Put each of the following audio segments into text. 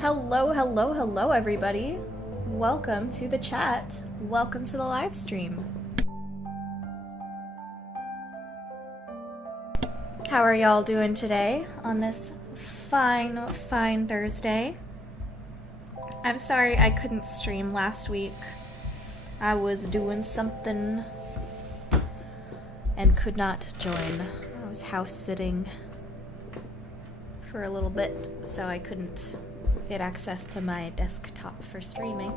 Hello, hello, hello, everybody. Welcome to the chat. Welcome to the live stream. How are y'all doing today on this fine, fine Thursday? I'm sorry I couldn't stream last week. I was doing something and could not join. I was house sitting for a little bit, so I couldn't get access to my desktop for streaming.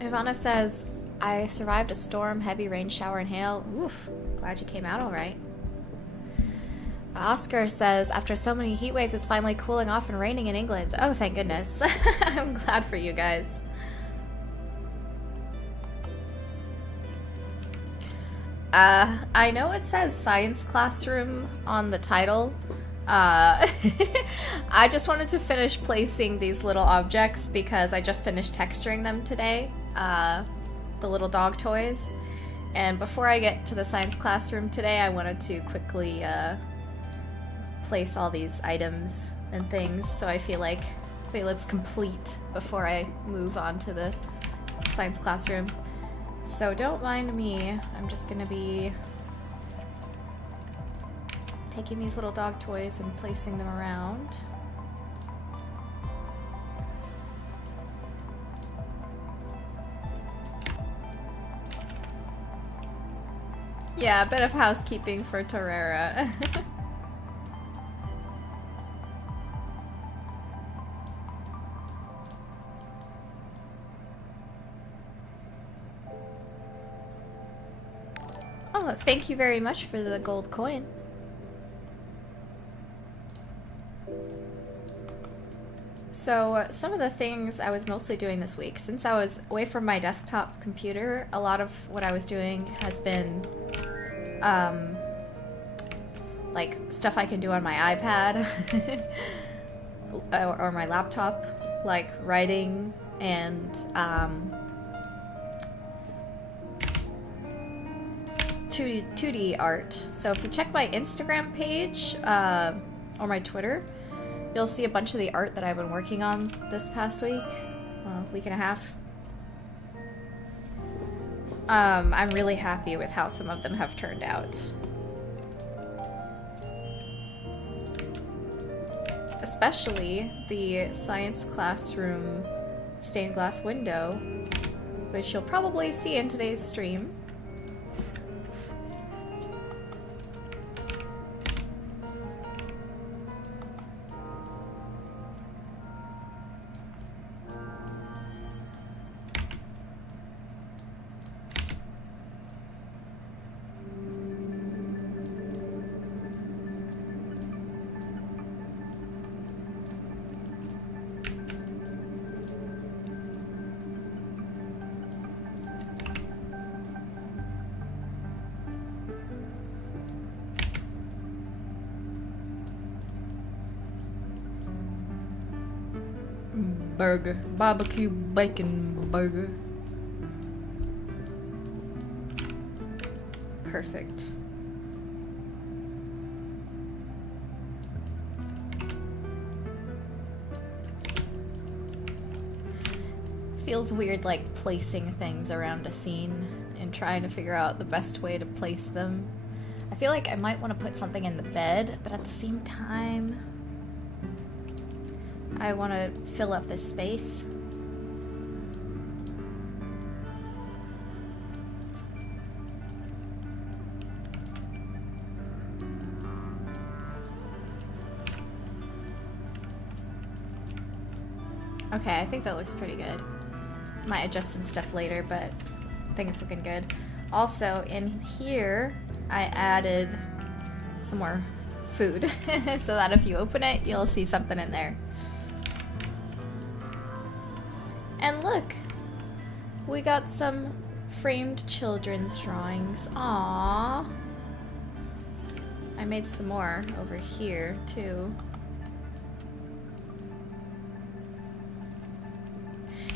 Ivana says, I survived a storm, heavy rain, shower, and hail. Oof, glad you came out all right. Oscar says, after so many heat waves, it's finally cooling off and raining in England. Oh, thank goodness. I'm glad for you guys. I know it says science classroom on the title. I just wanted to finish placing these little objects because I just finished texturing them today, the little dog toys. And before I get to the science classroom today, I wanted to quickly place all these items and things so I feel like it's complete before I move on to the science classroom. So don't mind me, I'm just gonna be taking these little dog toys and placing them around. Yeah, a bit of housekeeping for Torreira. Oh, thank you very much for the gold coin. So, some of the things I was mostly doing this week, since I was away from my desktop computer, a lot of what I was doing has been, like, stuff I can do on my iPad, or my laptop, like writing and, 2D art. So if you check my Instagram page, or my Twitter, you'll see a bunch of the art that I've been working on this past week, week and a half. I'm really happy with how some of them have turned out. Especially the science classroom stained glass window, which you'll probably see in today's stream. Burger. Barbecue bacon burger. Perfect. Feels weird, like, placing things around a scene and trying to figure out the best way to place them. I feel like I might want to put something in the bed, but at the same time I want to fill up this space. Okay, I think that looks pretty good. Might adjust some stuff later, but I think it's looking good. Also, in here, I added some more food so that if you open it, you'll see something in there. And look, we got some framed children's drawings. Aww. I made some more over here, too.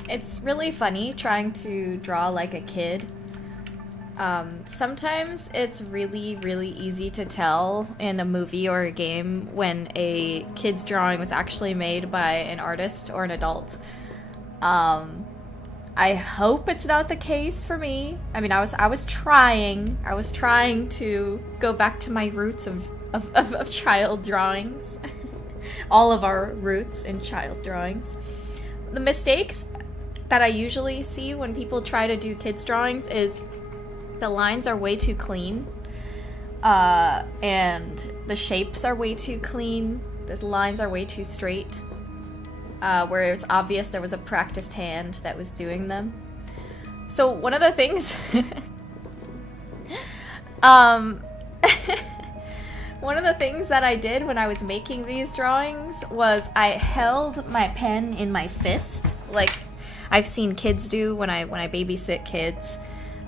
It's really funny trying to draw like a kid Sometimes it's really, really easy to tell in a movie or a game when a kid's drawing was actually made by an artist or an adult. I hope it's not the case for me. I mean, I was trying to go back to my roots of child drawings. All of our roots in child drawings. The mistakes that I usually see when people try to do kids drawings is the lines are way too clean, and the shapes are way too clean. The lines are way too straight, where it's obvious there was a practiced hand that was doing them. So one of the things, one of the things that I did when I was making these drawings was I held my pen in my fist, like I've seen kids do when I babysit kids.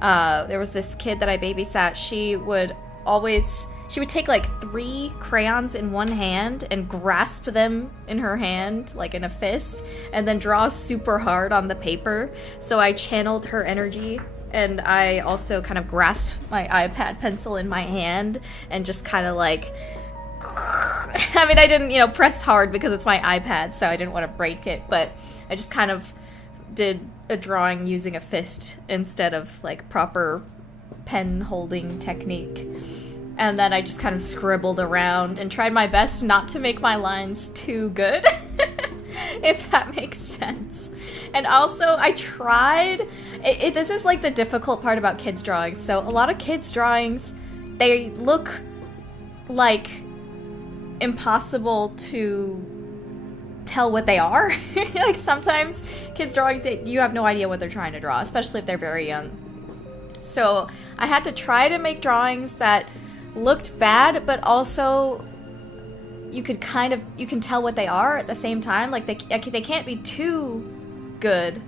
There was this kid that I babysat. She would take like 3 crayons in one hand and grasp them in her hand, like in a fist, and then draw super hard on the paper. So I channeled her energy, and I also kind of grasped my iPad pencil in my hand and just kind of like, I mean, I didn't, press hard because it's my iPad, so I didn't want to break it, but I just kind of did a drawing using a fist instead of like proper pen holding technique. And then I just kind of scribbled around and tried my best not to make my lines too good, if that makes sense. And also I tried, this is like the difficult part about kids drawings. So a lot of kids drawings, they look like impossible to tell what they are. Like sometimes kids drawings, you have no idea what they're trying to draw, especially if they're very young. So I had to try to make drawings that looked bad, but also you can tell what they are at the same time. Like they can't be too good,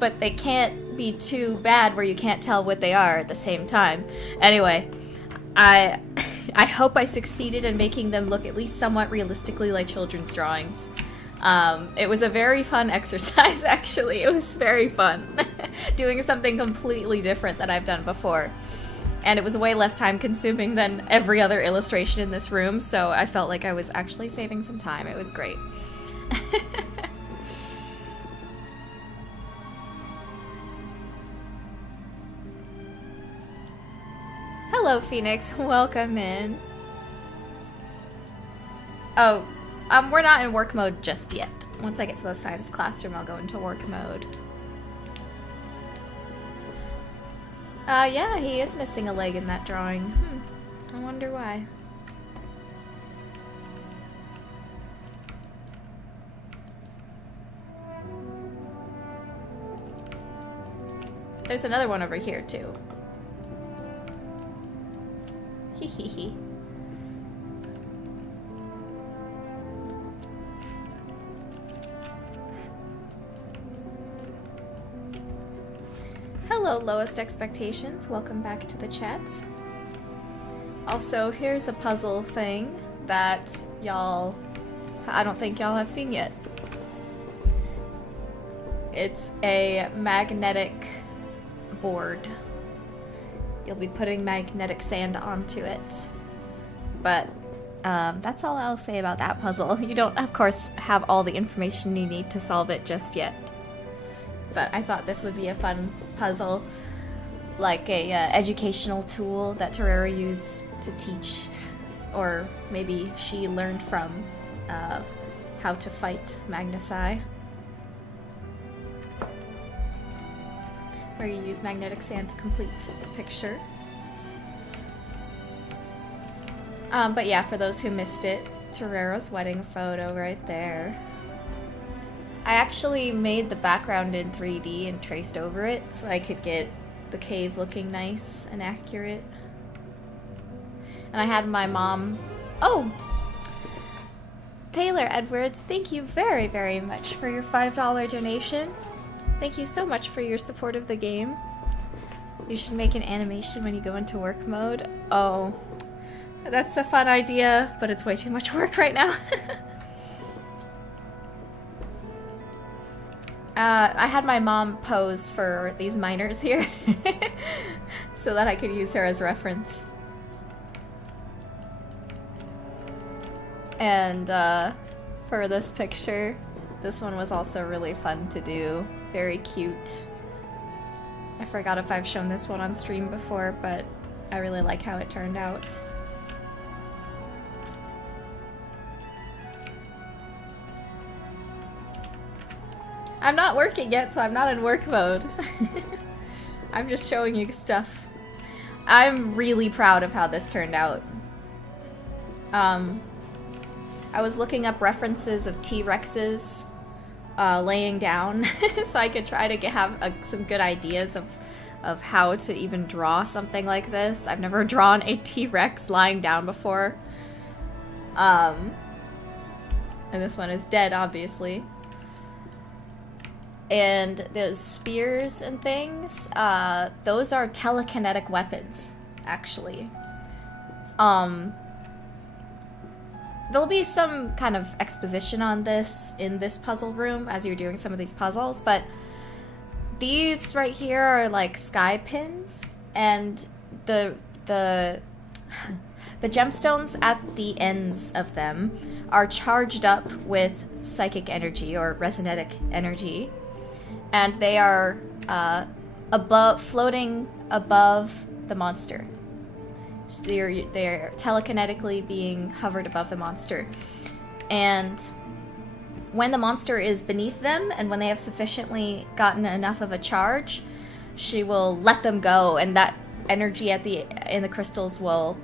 but they can't be too bad where you can't tell what they are at the same time. Anyway, I hope I succeeded in making them look at least somewhat realistically like children's drawings. It was a very fun exercise, actually. It was very fun doing something completely different that I've done before. And it was way less time consuming than every other illustration in this room, so I felt like I was actually saving some time. It was great. Hello, Phoenix. Welcome in. Oh, we're not in work mode just yet. Once I get to the science classroom, I'll go into work mode. Yeah, he is missing a leg in that drawing. I wonder why. There's another one over here, too. Hee hee hee. Hello, Lowest Expectations. Welcome back to the chat. Also, here's a puzzle thing that I don't think y'all have seen yet. It's a magnetic board. You'll be putting magnetic sand onto it. But that's all I'll say about that puzzle. You don't, of course, have all the information you need to solve it just yet. But I thought this would be a fun puzzle, like a educational tool that Terrera used to teach, or maybe she learned from how to fight Magnusi. Where you use magnetic sand to complete the picture. But yeah, for those who missed it, Terrera's wedding photo right there. I actually made the background in 3D and traced over it so I could get the cave looking nice and accurate. And I had my mom... Oh! Taylor Edwards, thank you very, very much for your $5 donation. Thank you so much for your support of the game. You should make an animation when you go into work mode. Oh, that's a fun idea, but it's way too much work right now. I had my mom pose for these miners here. so that I could use her as reference. And for this picture, this one was also really fun to do. Very cute. I forgot if I've shown this one on stream before, but I really like how it turned out. I'm not working yet, so I'm not in work mode. I'm just showing you stuff. I'm really proud of how this turned out. I was looking up references of T-Rexes laying down so I could try to have some good ideas of how to even draw something like this. I've never drawn a T-Rex lying down before. And this one is dead, obviously. And those spears and things, those are telekinetic weapons, actually. There'll be some kind of exposition on this in this puzzle room as you're doing some of these puzzles, but these right here are like sky pins, and the gemstones at the ends of them are charged up with psychic energy or resonetic energy, and they are floating above the monster. So they're telekinetically being hovered above the monster. And when the monster is beneath them, and when they have sufficiently gotten enough of a charge, she will let them go, and that energy in the crystals will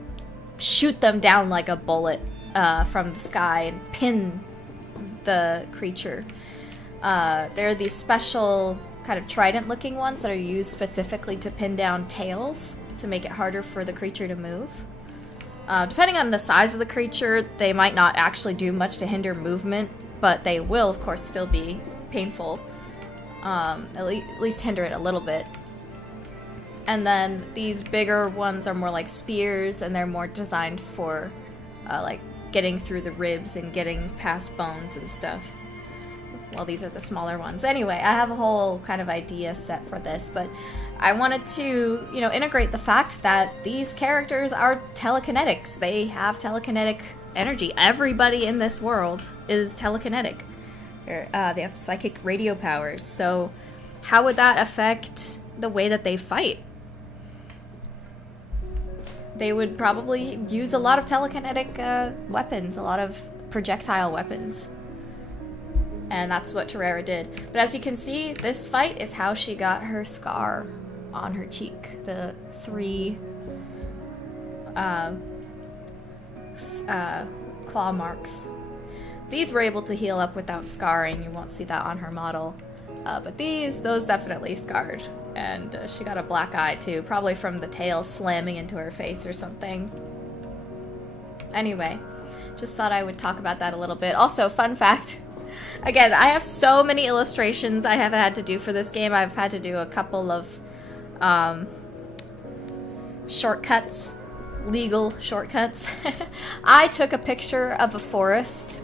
shoot them down like a bullet from the sky and pin the creature. There are these special kind of trident-looking ones that are used specifically to pin down tails to make it harder for the creature to move. Depending on the size of the creature, they might not actually do much to hinder movement, but they will, of course, still be painful. At least hinder it a little bit. And then these bigger ones are more like spears, and they're more designed for like getting through the ribs and getting past bones and stuff. Well, these are the smaller ones. Anyway, I have a whole kind of idea set for this, but I wanted to, integrate the fact that these characters are telekinetics. They have telekinetic energy. Everybody in this world is telekinetic. They have psychic radio powers. So how would that affect the way that they fight? They would probably use a lot of telekinetic weapons, a lot of projectile weapons. And that's what Terera did. But as you can see, this fight is how she got her scar on her cheek. The 3 claw marks. These were able to heal up without scarring. You won't see that on her model. But those definitely scarred. And she got a black eye too, probably from the tail slamming into her face or something. Anyway, just thought I would talk about that a little bit. Also, fun fact. Again, I have so many illustrations I have had to do for this game. I've had to do a couple of shortcuts, legal shortcuts. I took a picture of a forest,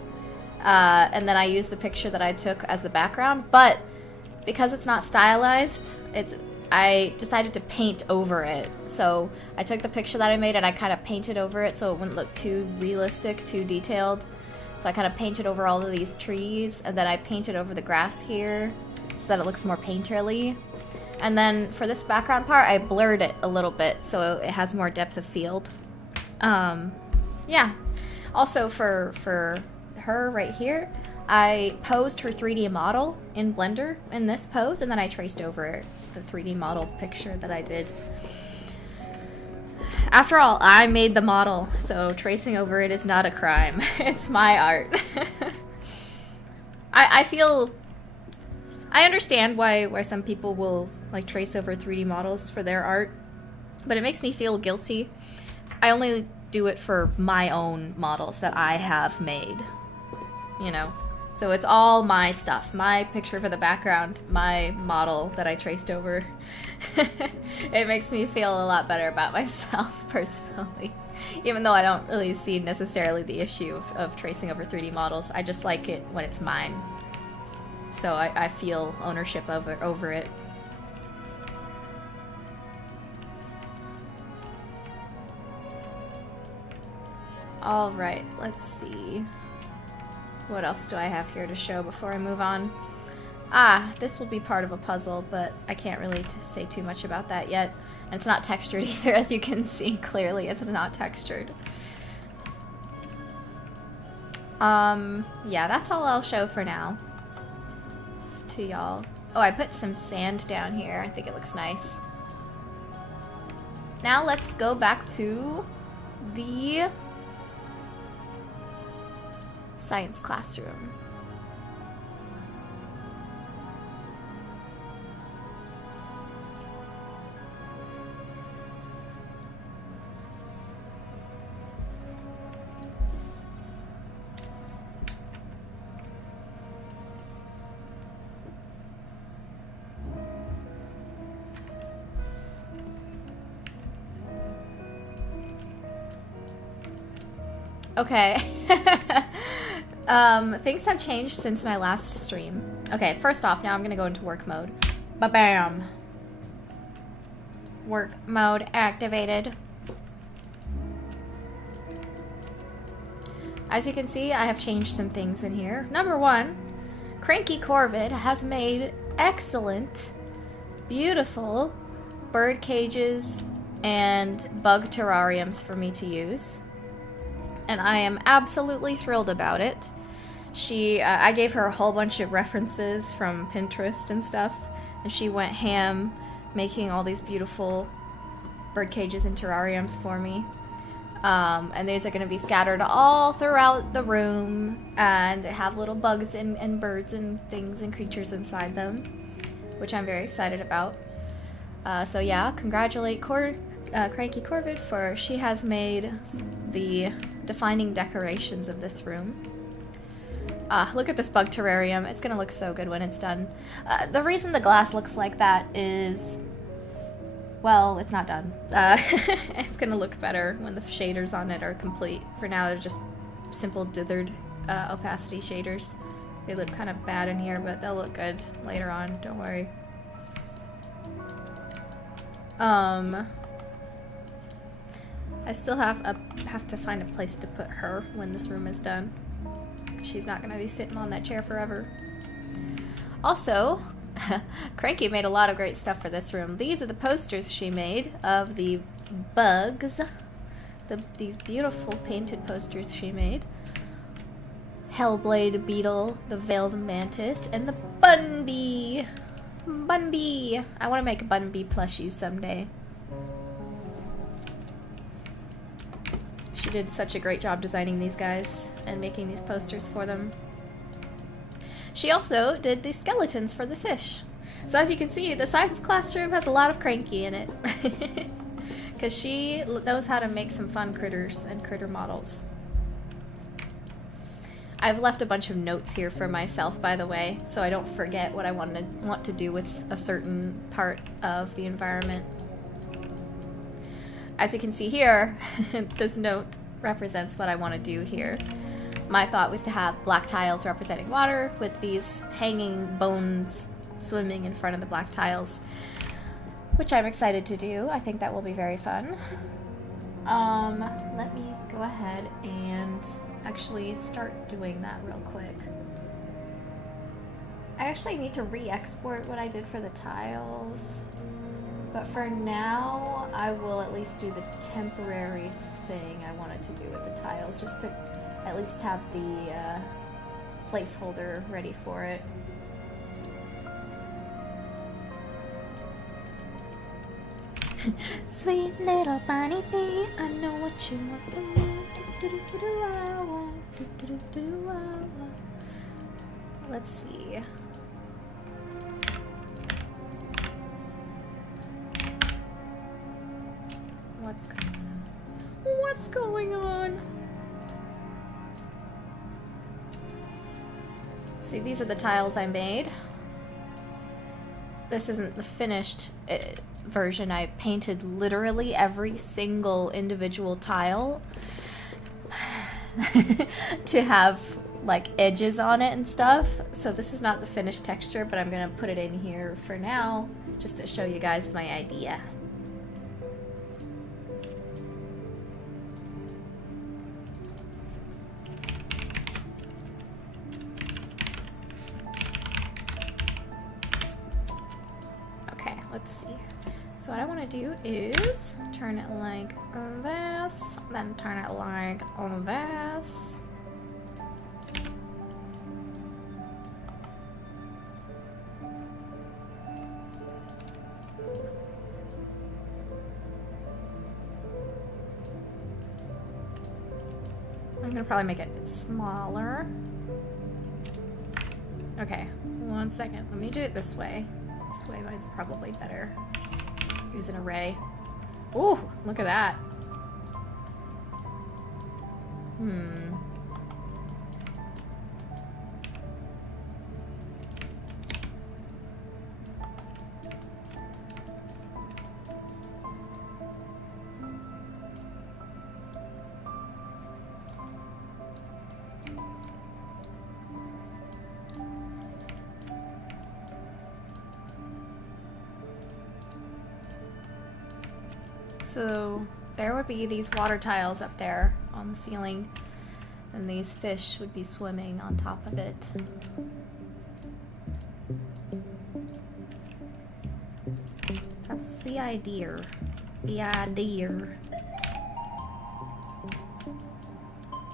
and then I used the picture that I took as the background, but because it's not stylized, I decided to paint over it. So I took the picture that I made and I kind of painted over it so it wouldn't look too realistic, too detailed. So I kind of painted over all of these trees, and then I painted over the grass here so that it looks more painterly. And then for this background part, I blurred it a little bit so it has more depth of field. Yeah. Also for her right here, I posed her 3D model in Blender in this pose, and then I traced over the 3D model picture that I did. After all, I made the model, so tracing over it is not a crime. It's my art. I understand why some people will like trace over 3D models for their art, but it makes me feel guilty. I only do it for my own models that I have made, So it's all my stuff, my picture for the background, my model that I traced over. It makes me feel a lot better about myself, personally. Even though I don't really see necessarily the issue of tracing over 3D models, I just like it when it's mine. So I feel ownership over it. Alright, let's see. What else do I have here to show before I move on? Ah, this will be part of a puzzle, but I can't really say too much about that yet. And it's not textured either, as you can see clearly. It's not textured. Yeah, that's all I'll show for now to y'all. Oh, I put some sand down here. I think it looks nice. Now let's go back to the science classroom. Okay. Things have changed since my last stream. Okay, first off, now I'm gonna go into work mode. Ba-bam! Work mode activated. As you can see, I have changed some things in here. Number one, Cranky Corvid has made excellent, beautiful bird cages and bug terrariums for me to use. And I am absolutely thrilled about it. I gave her a whole bunch of references from Pinterest and stuff, and she went ham making all these beautiful bird cages and terrariums for me. And these are going to be scattered all throughout the room and have little bugs and birds and things and creatures inside them, which I'm very excited about. So yeah, congratulate Cranky Corvid for she has made the defining decorations of this room. Look at this bug terrarium. It's gonna look so good when it's done. The reason the glass looks like that is, well, it's not done. It's gonna look better when the shaders on it are complete. For now, they're just simple dithered opacity shaders. They look kind of bad in here, but they'll look good later on, don't worry. I still have to find a place to put her when this room is done. She's not going to be sitting on that chair forever. Also, Cranky made a lot of great stuff for this room. These are the posters she made of the bugs. These beautiful painted posters she made. Hellblade Beetle, the Veiled Mantis, and the Bunbee. Bunbee! I want to make Bunbee plushies someday. She did such a great job designing these guys and making these posters for them. She also did the skeletons for the fish. So as you can see, the science classroom has a lot of Cranky in it. Because she knows how to make some fun critters and critter models. I've left a bunch of notes here for myself, by the way, so I don't forget what I want to do with a certain part of the environment. As you can see here, this note represents what I want to do here. My thought was to have black tiles representing water with these hanging bones swimming in front of the black tiles, which I'm excited to do. I think that will be very fun. Let me go ahead and actually start doing that real quick. I actually need to re-export what I did for the tiles. But for now, I will at least do the temporary thing I wanted to do with the tiles, just to at least have the placeholder ready for it. Sweet little bunny bee, I know what you want from me. Let's see. What's going on? What's going on? See, these are the tiles I made. This isn't the finished version. I painted literally every single individual tile to have like edges on it and stuff. So this is not the finished texture, but I'm gonna put it in here for now just to show you guys my idea. So what I want to do is turn it like this, then turn it like this. I'm gonna probably make it smaller. Okay, 1 second. Let me do it this way. This way is probably better. Just use an array. Ooh, look at that. So there would be these water tiles up there on the ceiling, and these fish would be swimming on top of it. That's the idea. The idea.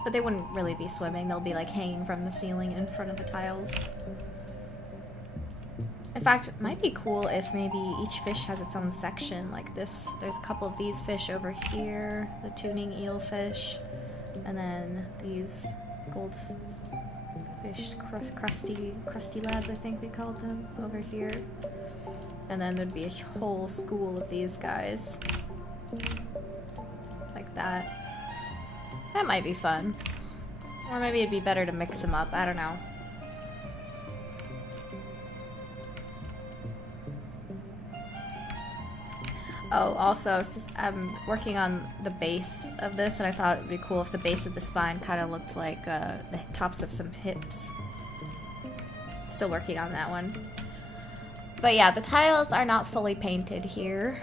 But they wouldn't really be swimming, they'll be like hanging from the ceiling in front of the tiles. In fact, it might be cool if maybe each fish has its own section like this. There's a couple of these fish over here, the tuning eelfish, and then these goldfish, crusty lads, I think we called them, over here. And then there'd be a whole school of these guys. Like that. That might be fun. Or maybe it'd be better to mix them up, I don't know. Oh, also, I'm working on the base of this, and I thought it would be cool if the base of the spine kind of looked like the tops of some hips. Still working on that one. But yeah, the tiles are not fully painted here.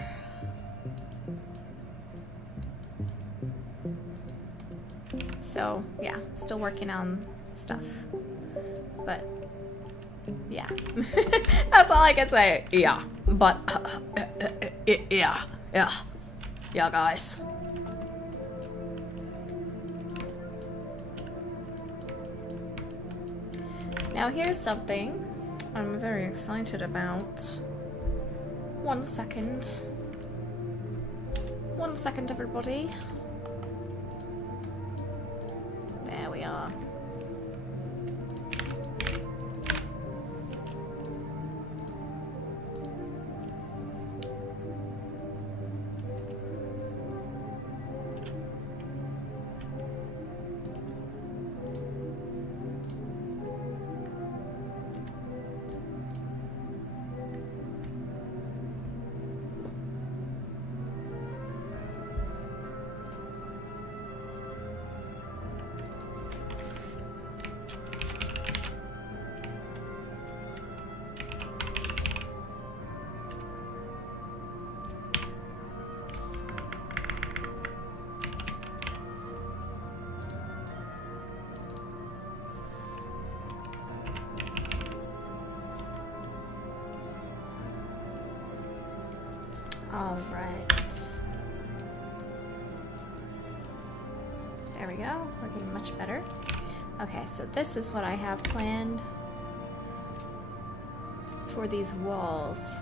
So, yeah, still working on stuff. But, yeah. That's all I can say. Yeah. But, yeah, guys. Now here's something I'm very excited about. 1 second. 1 second, everybody. There we are. All right. There we go, looking much better. Okay, so this is what I have planned for these walls.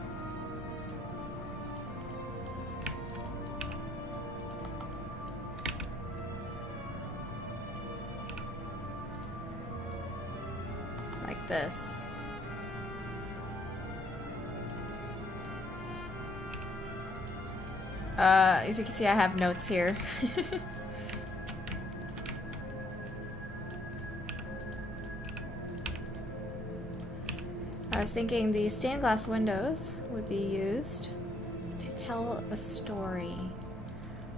Like this. As you can see, I have notes here. I was thinking the stained glass windows would be used to tell the story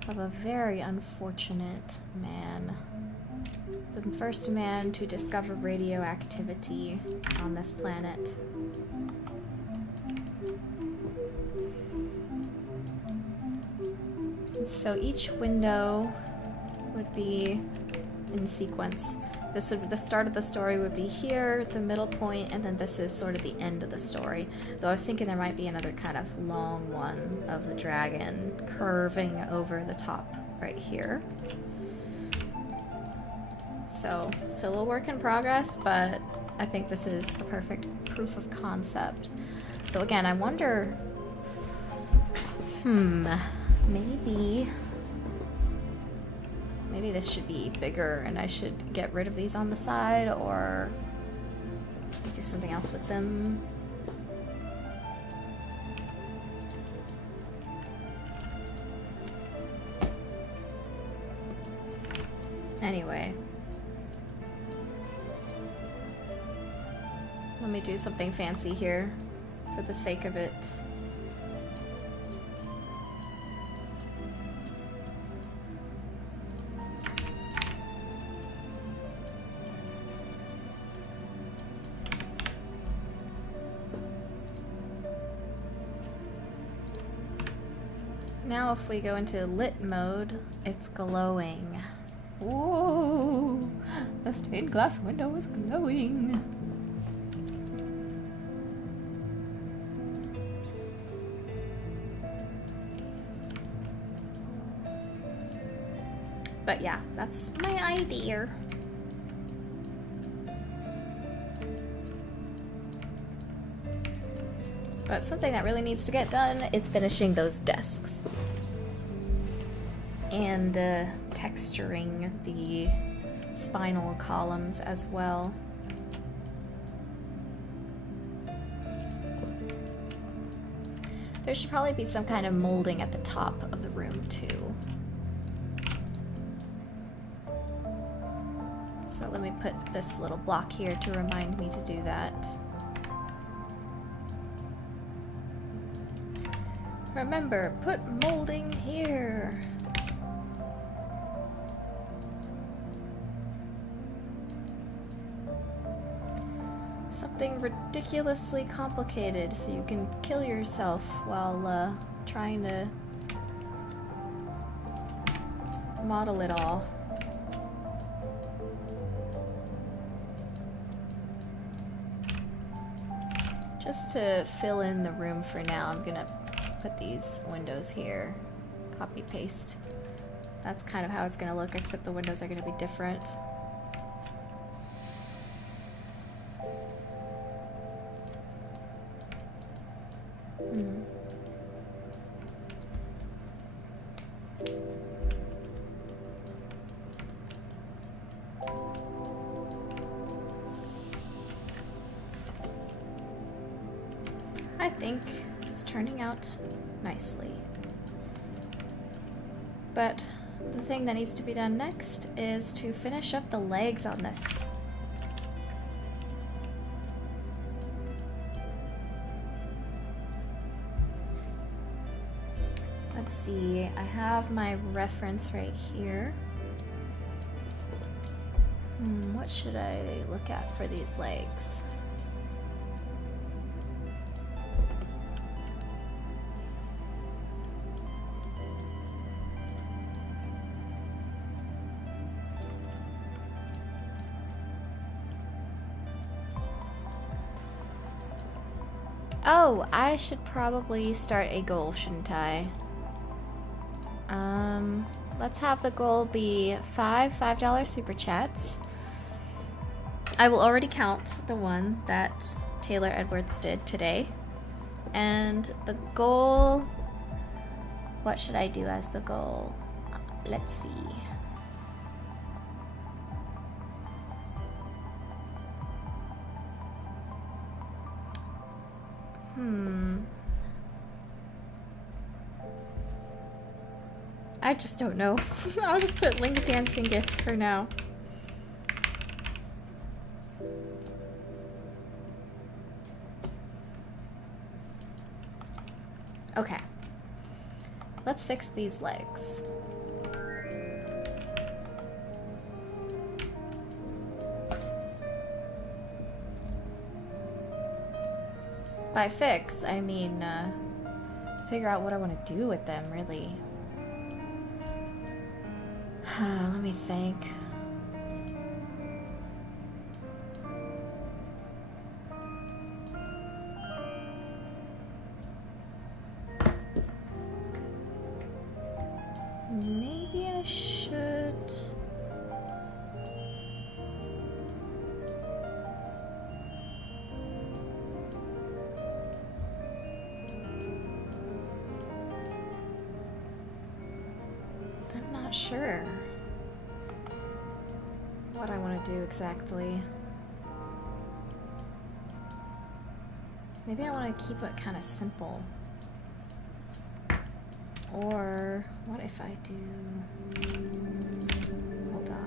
of a very unfortunate man. The first man to discover radioactivity on this planet. So each window would be in sequence. The start of the story would be here, the middle point, and then this is sort of the end of the story. Though I was thinking there might be another kind of long one of the dragon curving over the top right here. So, still a work in progress, but I think this is a perfect proof of concept. Though again, I wonder... Maybe this should be bigger and I should get rid of these on the side, or do something else with them. Anyway. Let me do something fancy here for the sake of it. Now if we go into lit mode, it's glowing. Whoa! The stained glass window is glowing. But yeah, that's my idea. But something that really needs to get done is finishing those desks. And texturing the spinal columns as well. There should probably be some kind of molding at the top of the room too. So let me put this little block here to remind me to do that. Remember, put molding here. Something ridiculously complicated so you can kill yourself while trying to model it all. Just to fill in the room for now, I'm gonna put these windows here. Copy paste. That's kind of how it's gonna look, except the windows are gonna be different. I think it's turning out nicely. But the thing that needs to be done next is to finish up the legs on this. Let's see, I have my reference right here. What should I look at for these legs? Oh, I should probably start a goal, shouldn't I? Let's have the goal be $5 super chats. I will already count the one that Taylor Edwards did today. And the goal, what should I do as the goal? Let's see. I just don't know. I'll just put Link Dancing Gift for now. Okay. Let's fix these legs. By fix, I mean, figure out what I want to do with them, really. Let me think. sure what I want to do exactly. Maybe I want to keep it kind of simple. Or what if I do... Hold on.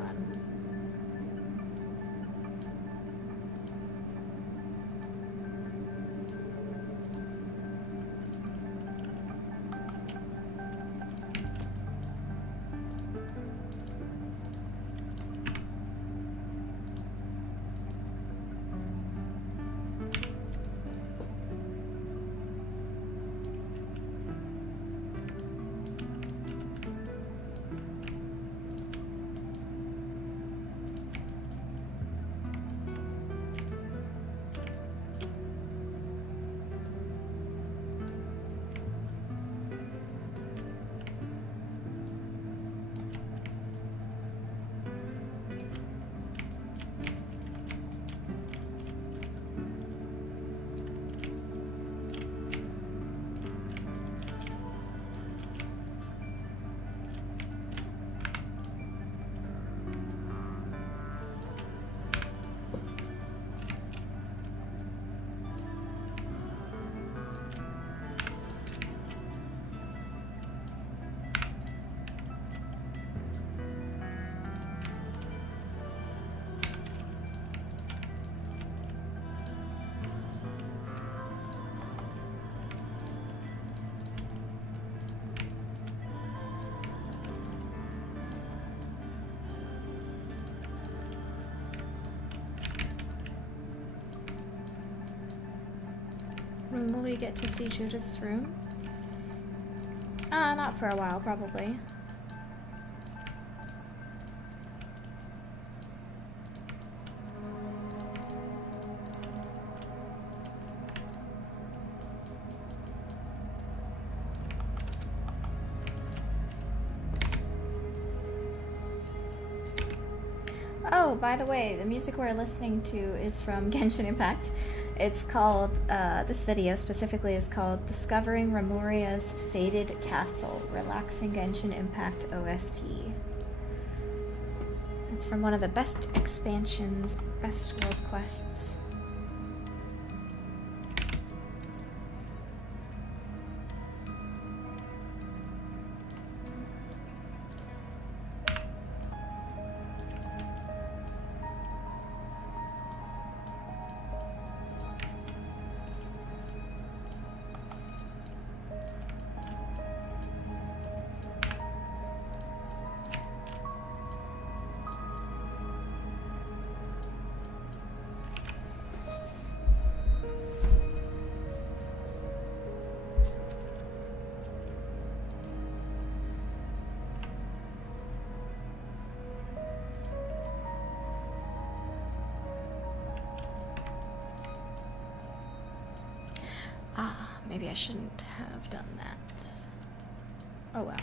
When will we get to see Judith's room? Not for a while, probably. Oh, by the way, the music we're listening to is from Genshin Impact. It's called, this video specifically is called Discovering Remoria's Faded Castle, Relaxing Genshin Impact OST. It's from one of the best expansions, best world quests. Maybe I shouldn't have done that. Oh well.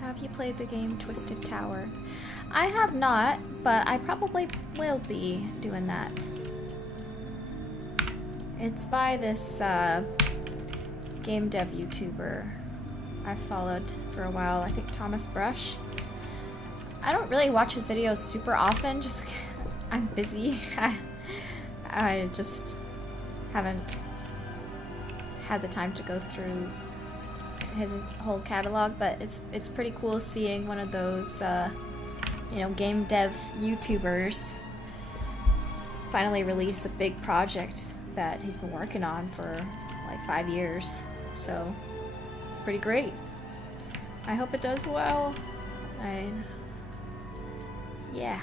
Have you played the game Twisted Tower? I have not, but I probably will be doing that. It's by this game dev YouTuber I've followed for a while. I think Thomas Brush. I don't really watch his videos super often, just I'm busy. I just haven't had the time to go through his whole catalog, but it's pretty cool seeing one of those you know, game dev YouTubers finally release a big project that he's been working on for like 5 years. So it's pretty great. I hope it does well. Yeah.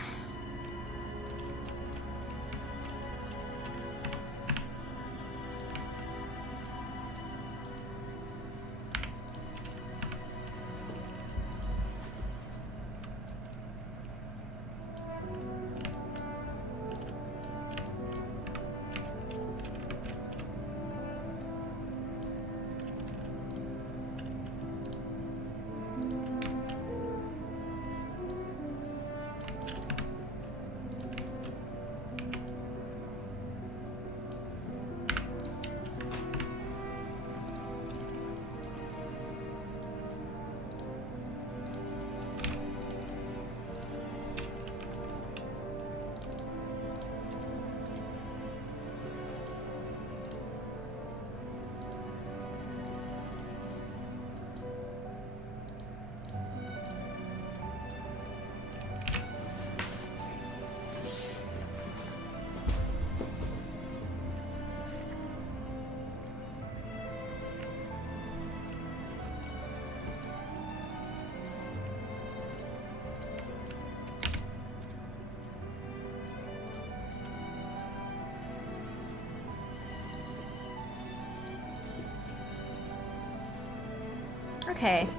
Okay.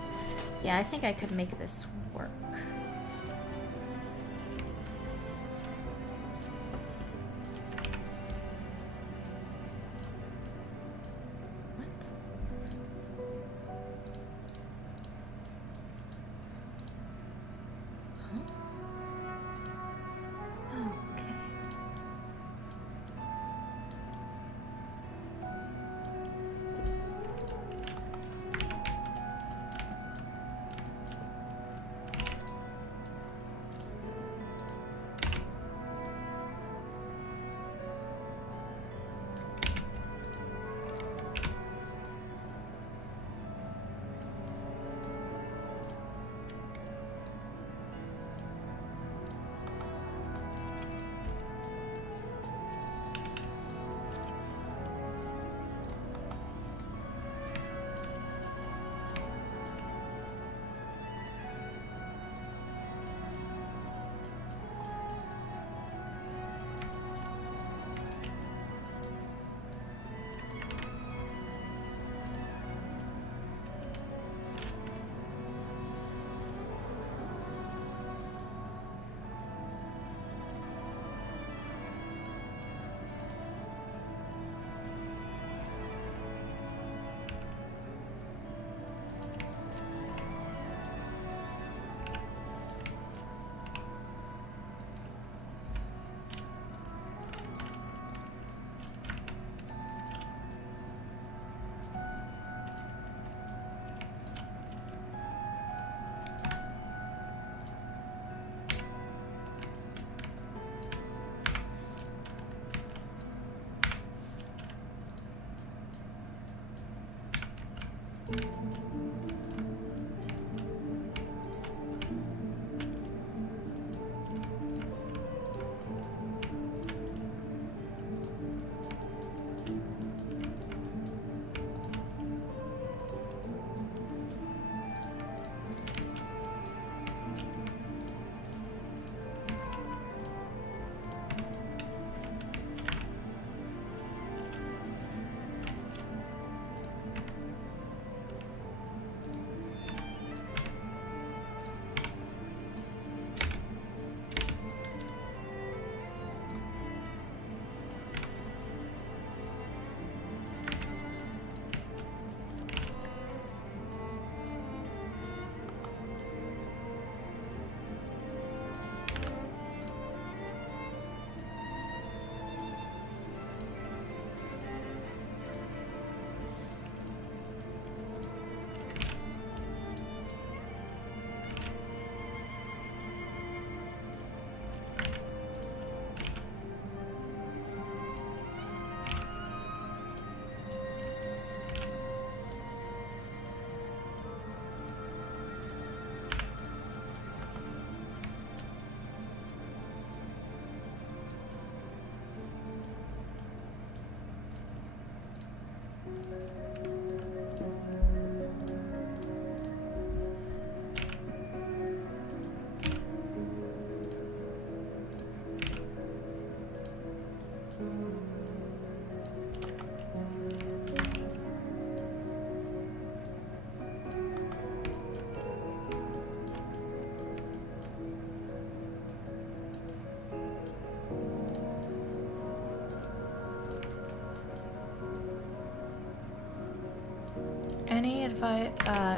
Yeah, I think I could make this work. What? Huh? Okay.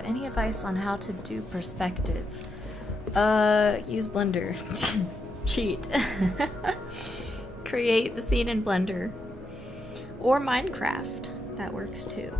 Any advice on how to do perspective? Use Blender. Cheat. Create the scene in Blender. Or Minecraft. That works too.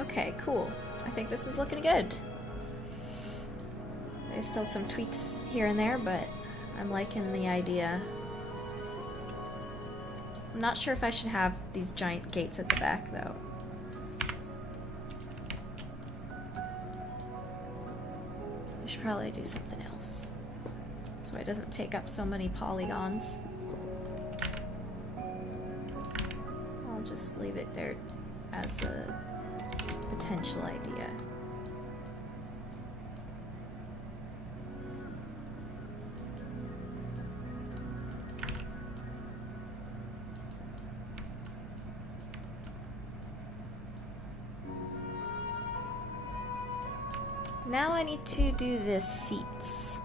Okay, cool. I think this is looking good. There's still some tweaks here and there, but I'm liking the idea. I'm not sure if I should have these giant gates at the back, though. I should probably do something else, so it doesn't take up so many polygons. I'll just leave it there as a potential idea. Now I need to do the seats.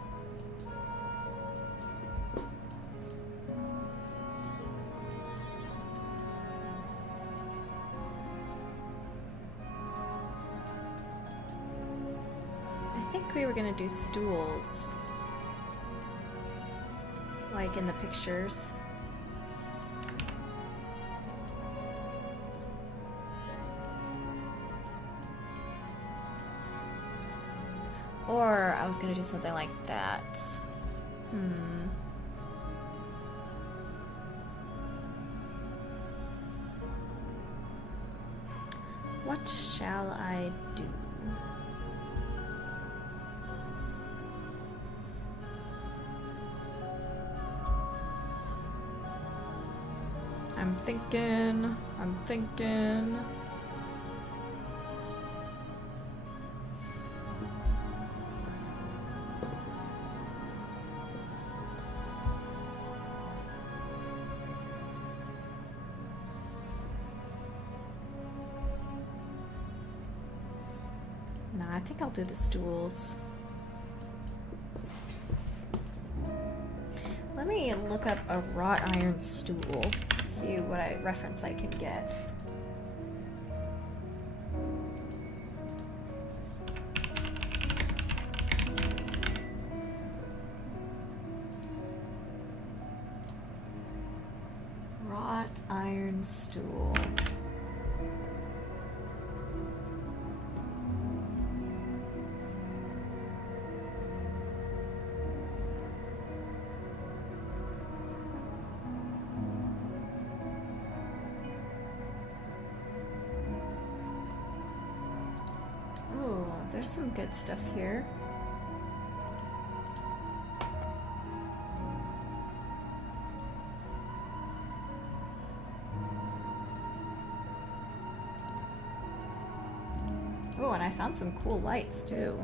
I think we were gonna do stools, like in the pictures. Or I was gonna do something like that. What shall I do? I'm thinking. Nah, I think I'll do the stools. Let me look up a wrought iron stool, see what reference I can get. Wrought iron stool. There's some good stuff here. Oh, and I found some cool lights too.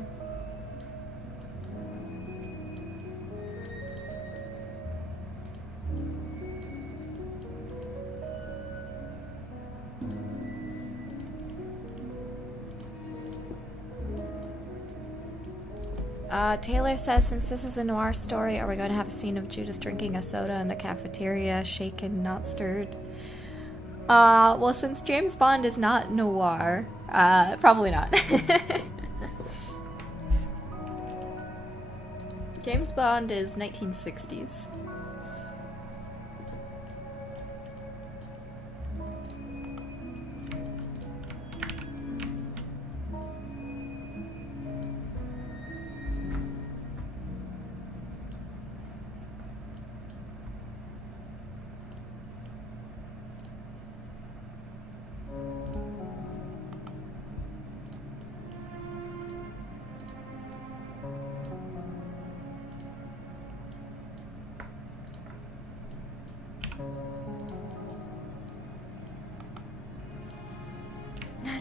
Taylor says, since this is a noir story, are we going to have a scene of Judith drinking a soda in the cafeteria, shaken, not stirred? Well, since James Bond is not noir, probably not. James Bond is 1960s.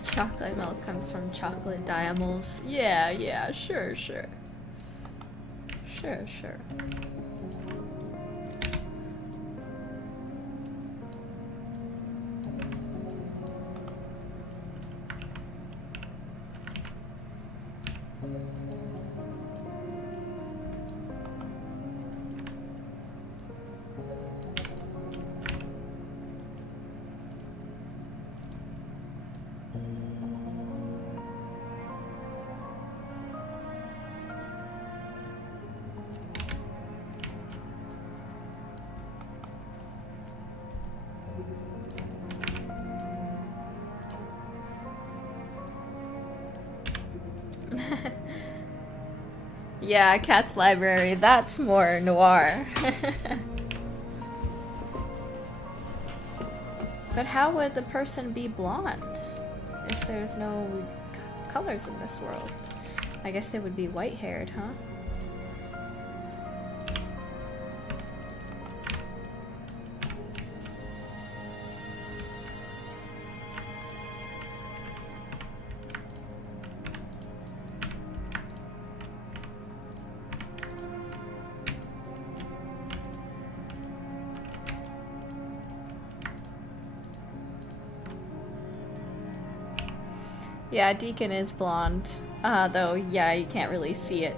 Chocolate milk comes from chocolate diamonds. Yeah, sure. Sure. Yeah, Cat's Library. That's more noir. But how would the person be blonde if there's no colors in this world? I guess they would be white-haired, huh? Yeah, Deacon is blonde. Though, yeah, you can't really see it.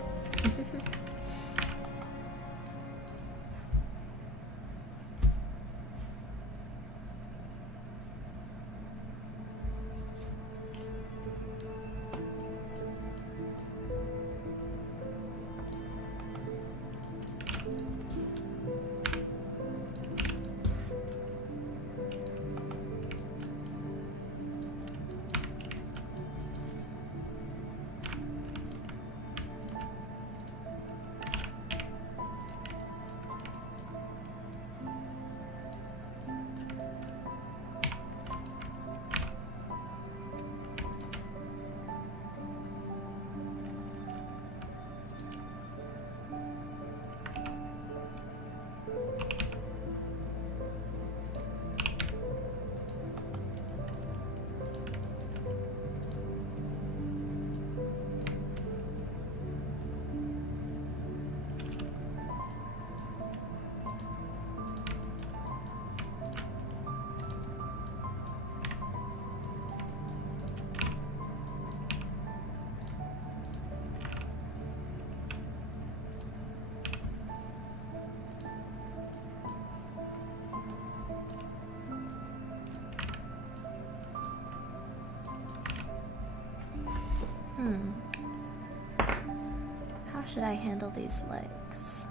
How should I handle these legs?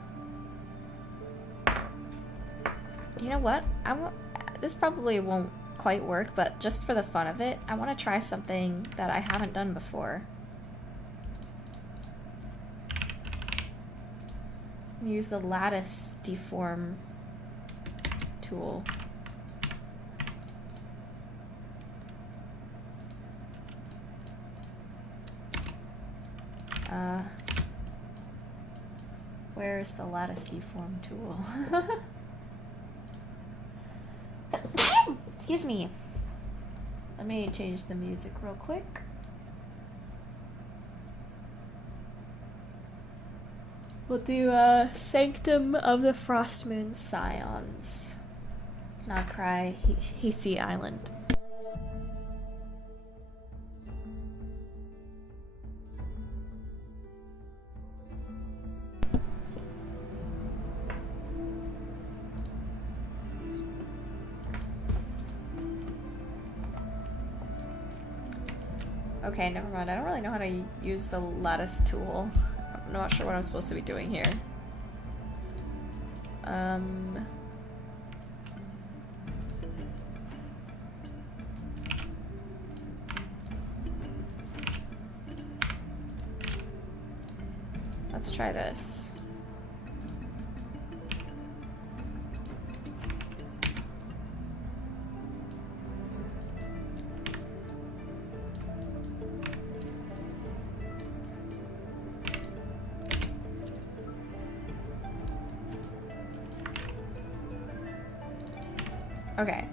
You know what? This probably won't quite work, but just for the fun of it, I want to try something that I haven't done before. Use the lattice deform tool. Where's the lattice deform tool? Excuse me. Let me change the music real quick. We'll do Sanctum of the Frostmoon Scions. Not cry, Hisi Island. Okay, never mind. I don't really know how to use the lattice tool. I'm not sure what I'm supposed to be doing here. Let's try this. Okay.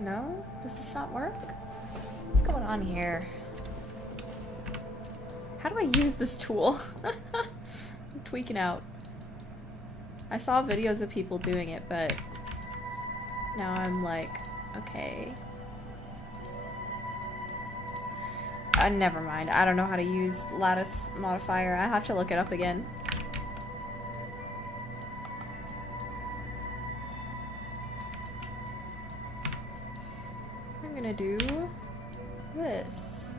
No? Does this not work? What's going on here? How do I use this tool? I'm tweaking out. I saw videos of people doing it, but now I'm like, okay. Never mind. I don't know how to use lattice modifier. I have to look it up again. I'm gonna do this.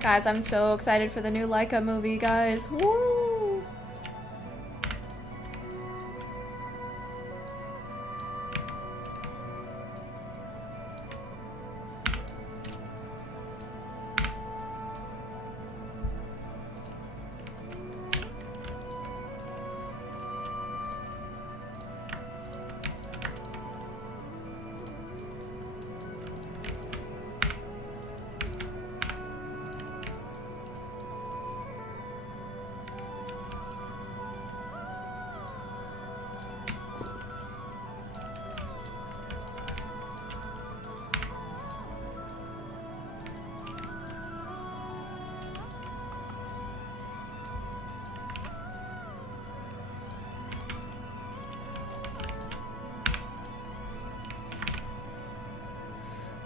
Guys, I'm so excited for the new Laika movie, guys. Woo!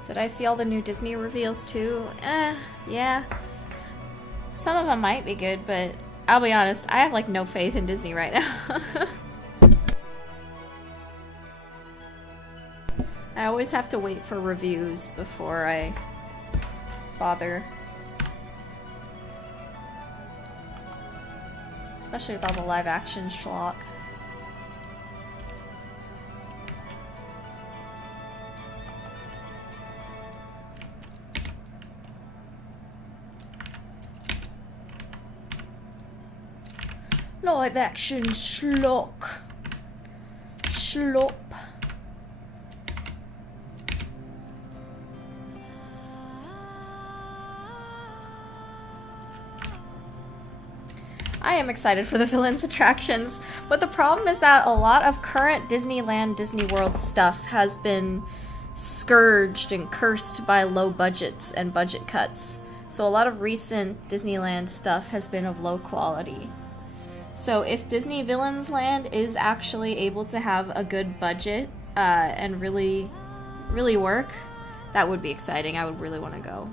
Did I see all the new Disney reveals too? Yeah. Some of them might be good, but I'll be honest, I have like no faith in Disney right now. I always have to wait for reviews before I bother. Especially with all the live action schlock. Live action schlock. Schlop. I am excited for the villains attractions, but the problem is that a lot of current Disneyland, Disney World stuff has been scourged and cursed by low budgets and budget cuts. So a lot of recent Disneyland stuff has been of low quality. So if Disney Villains Land is actually able to have a good budget and really work, that would be exciting. I would really want to go.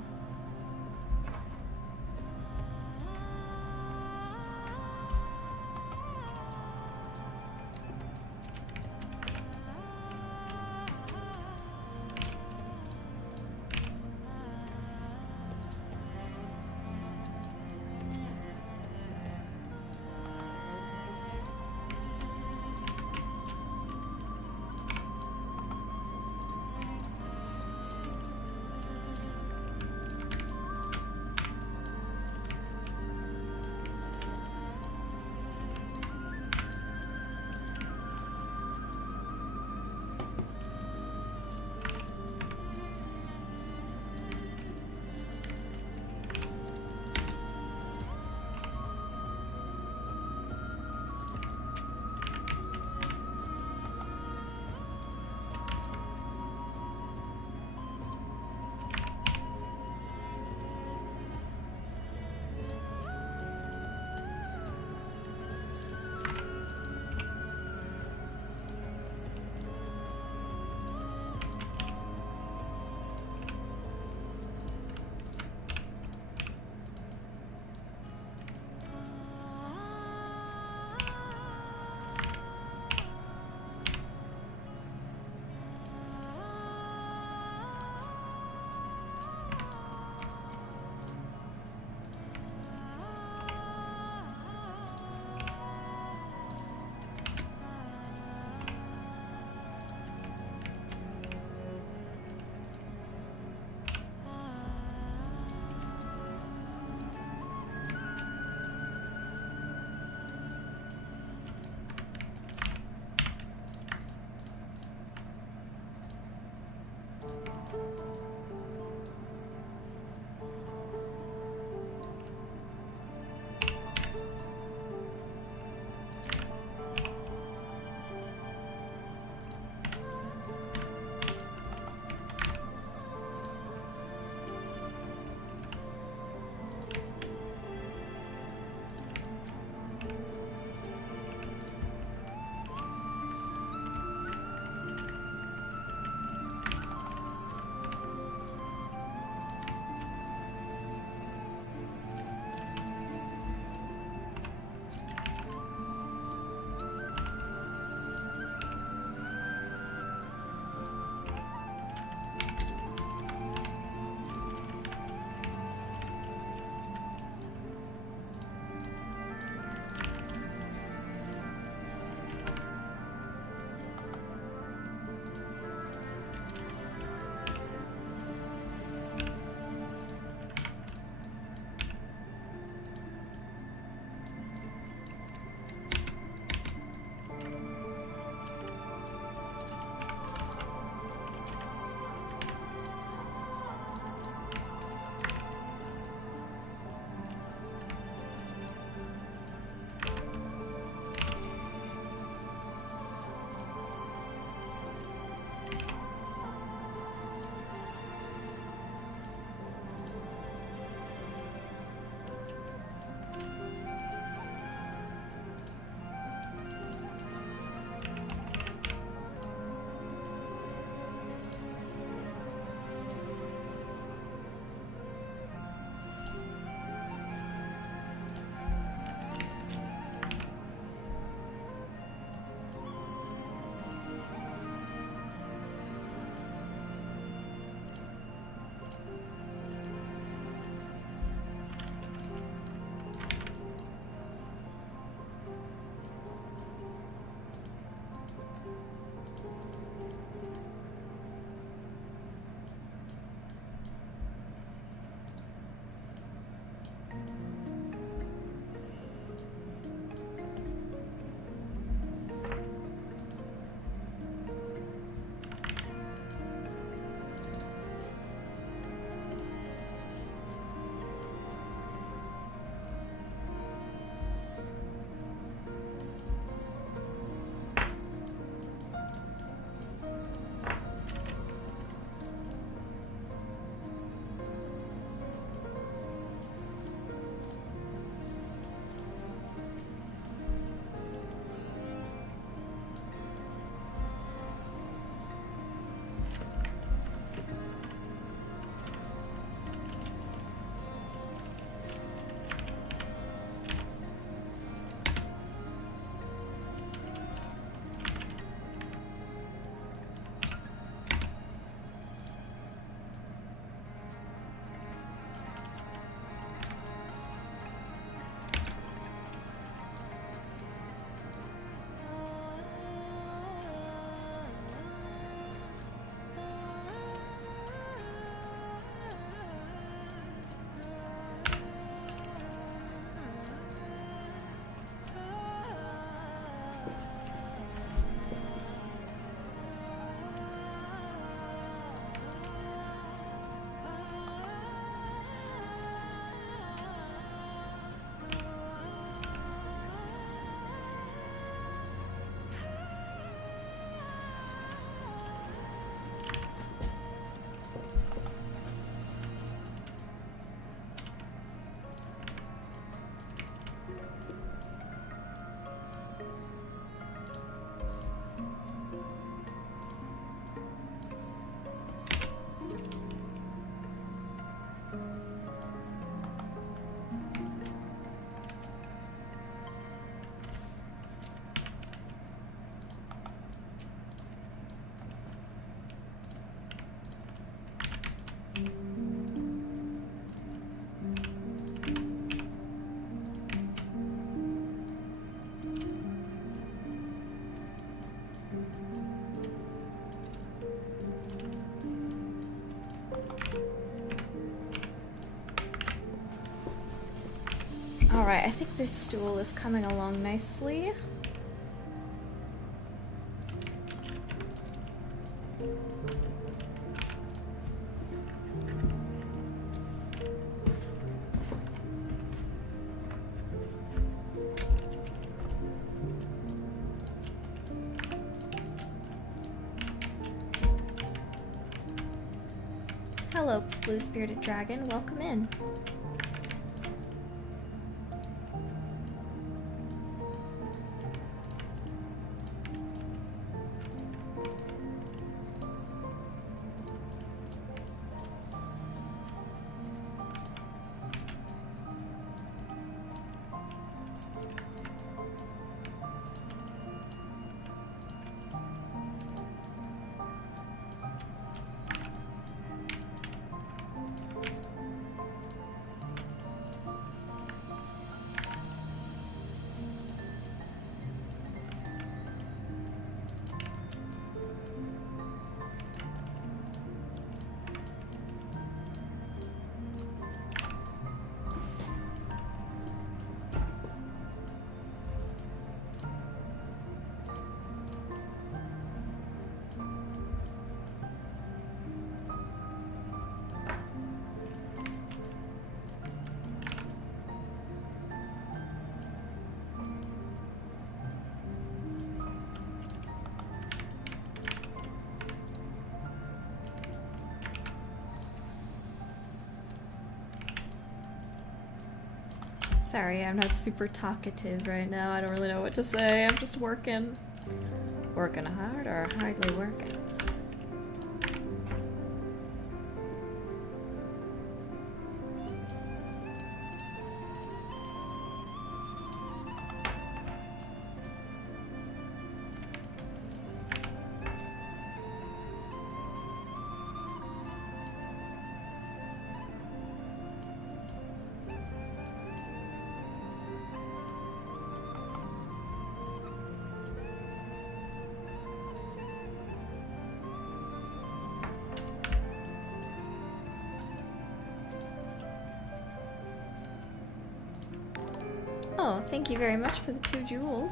Alright, I think this stool is coming along nicely. Hello, blue-spirited dragon. Welcome in. Sorry, I'm not super talkative right now. I don't really know what to say. I'm just working. Working hard or hardly working? Oh, thank you very much for the 2 jewels.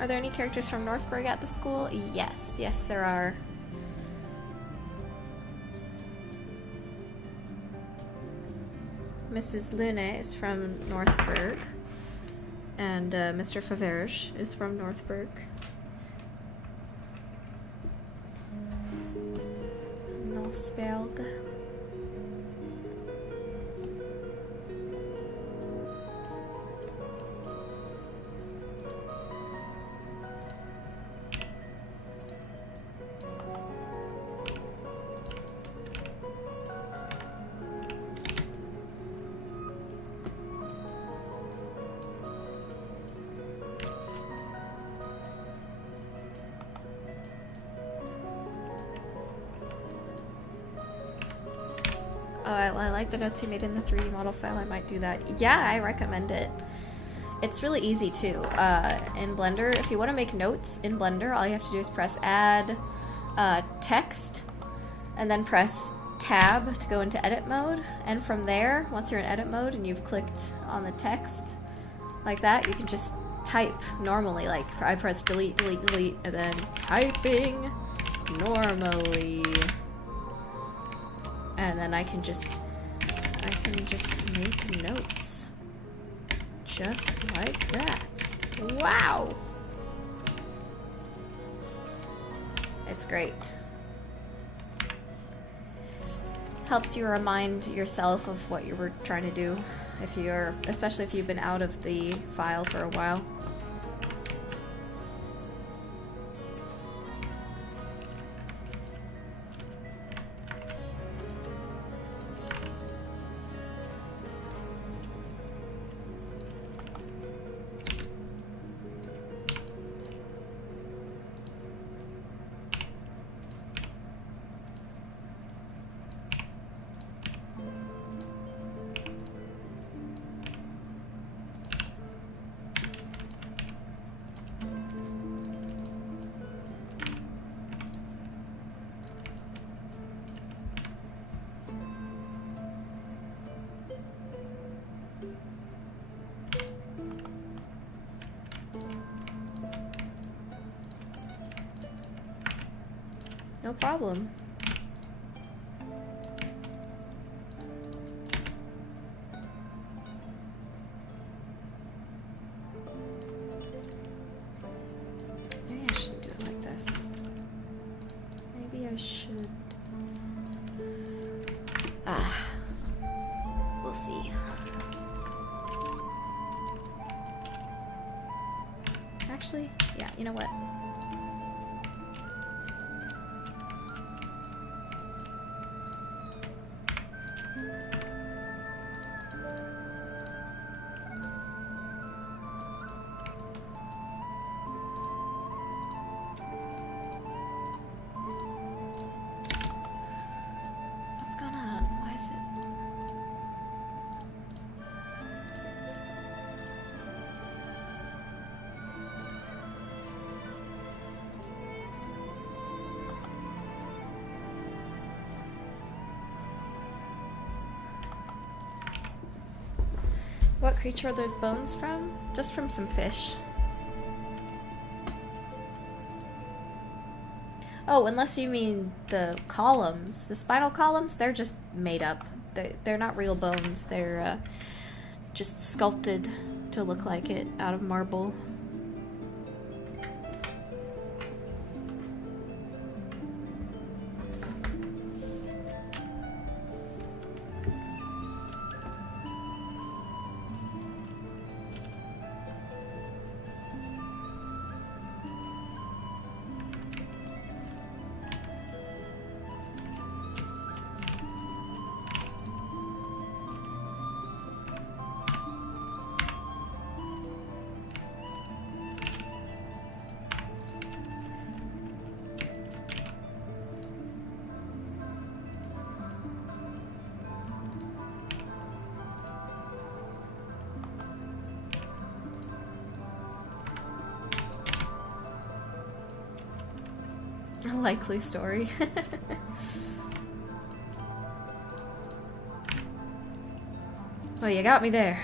Are there any characters from Northburg at the school? Yes, yes there are. Mrs. Lune is from Northburg, and Mr. Faverge is from Northburg. Nosberg. Oh, I like the notes you made in the 3D model file. I might do that. Yeah, I recommend it. It's really easy too. In Blender, if you want to make notes in Blender, all you have to do is press add text and then press tab to go into edit mode. And from there, once you're in edit mode and you've clicked on the text like that, you can just type normally. Like I press delete, delete, delete, and then typing normally. And then I can just make notes. Just like that. Wow! It's great. Helps you remind yourself of what you were trying to do, especially if you've been out of the file for a while. No problem. Maybe I shouldn't do it like this. Maybe I should. We'll see. Actually, yeah, you know what? What creature are those bones from? Just from some fish. Oh, unless you mean the columns. The spinal columns, they're just made up. They're not real bones. They're just sculpted to look like it out of marble. A likely story. Oh, you got me there.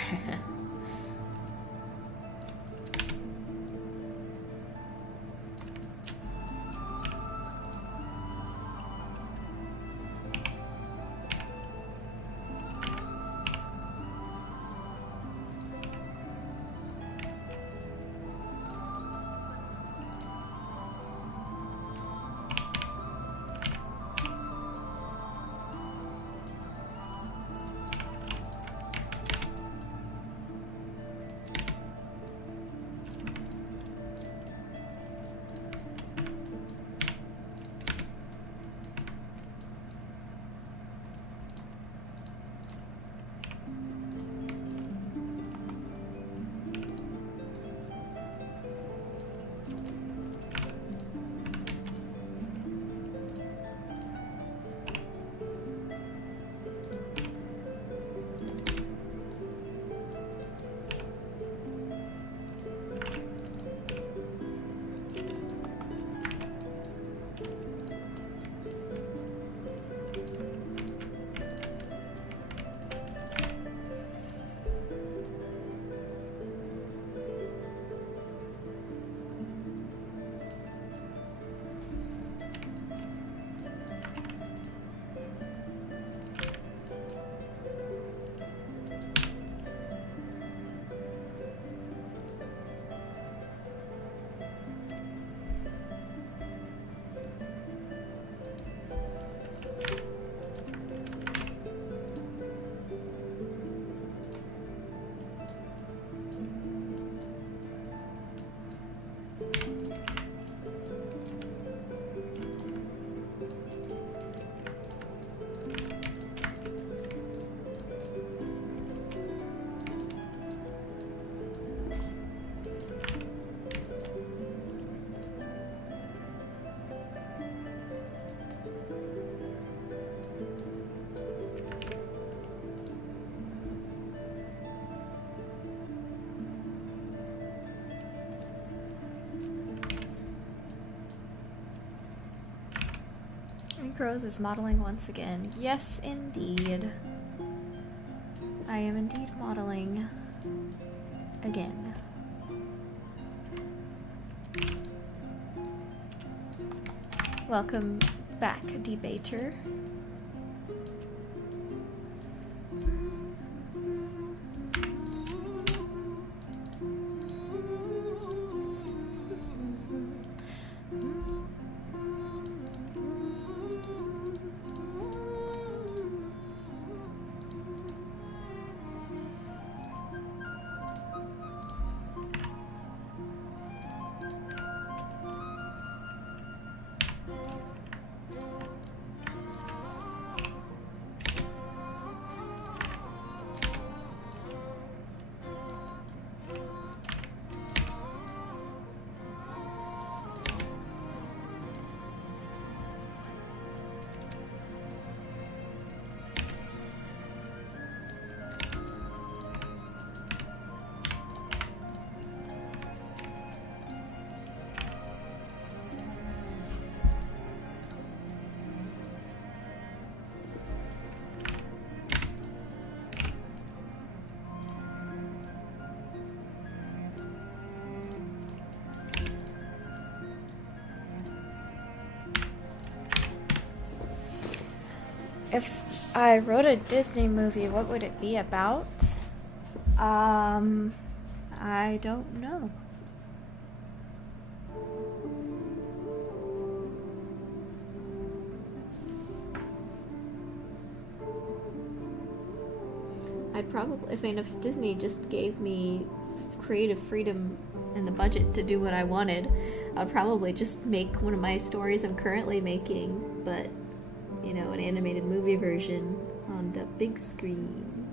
Pink Rose is modeling once again. Yes, indeed. I am indeed modeling again. Welcome back, debater. If I wrote a Disney movie, what would it be about? I don't know. I'd probably, if Disney just gave me creative freedom and the budget to do what I wanted, I'd probably just make one of my stories I'm currently making, but you know, an animated movie version on the big screen.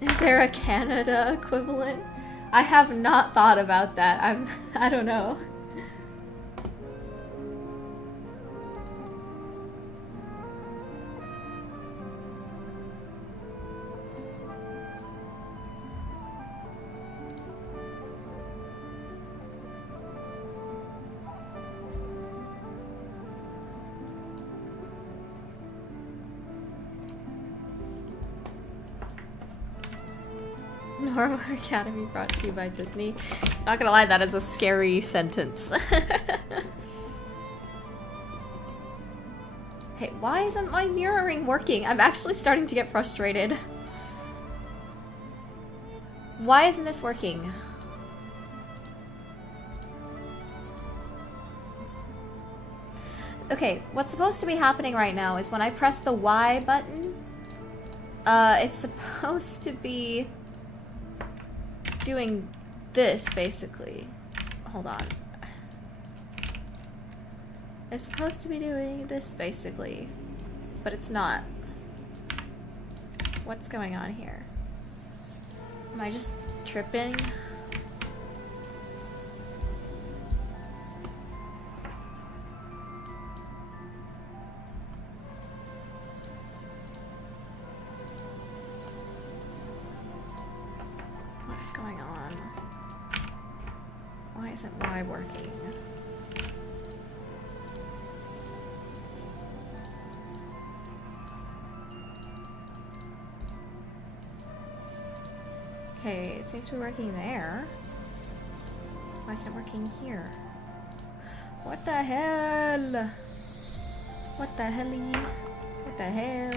Is there a Canada equivalent? I have not thought about that. I don't know. Normal Academy brought to you by Disney. Not gonna lie, that is a scary sentence. Okay, why isn't my mirroring working? I'm actually starting to get frustrated. Why isn't this working? Okay, what's supposed to be happening right now is when I press the Y button, it's supposed to be doing this, basically. Hold on. It's supposed to be doing this, basically. But it's not. What's going on here? Am I just tripping? What is going on? Why isn't Y working? Okay, it seems to be working there. Why isn't it working here? What the hell? What the helly? What the hell?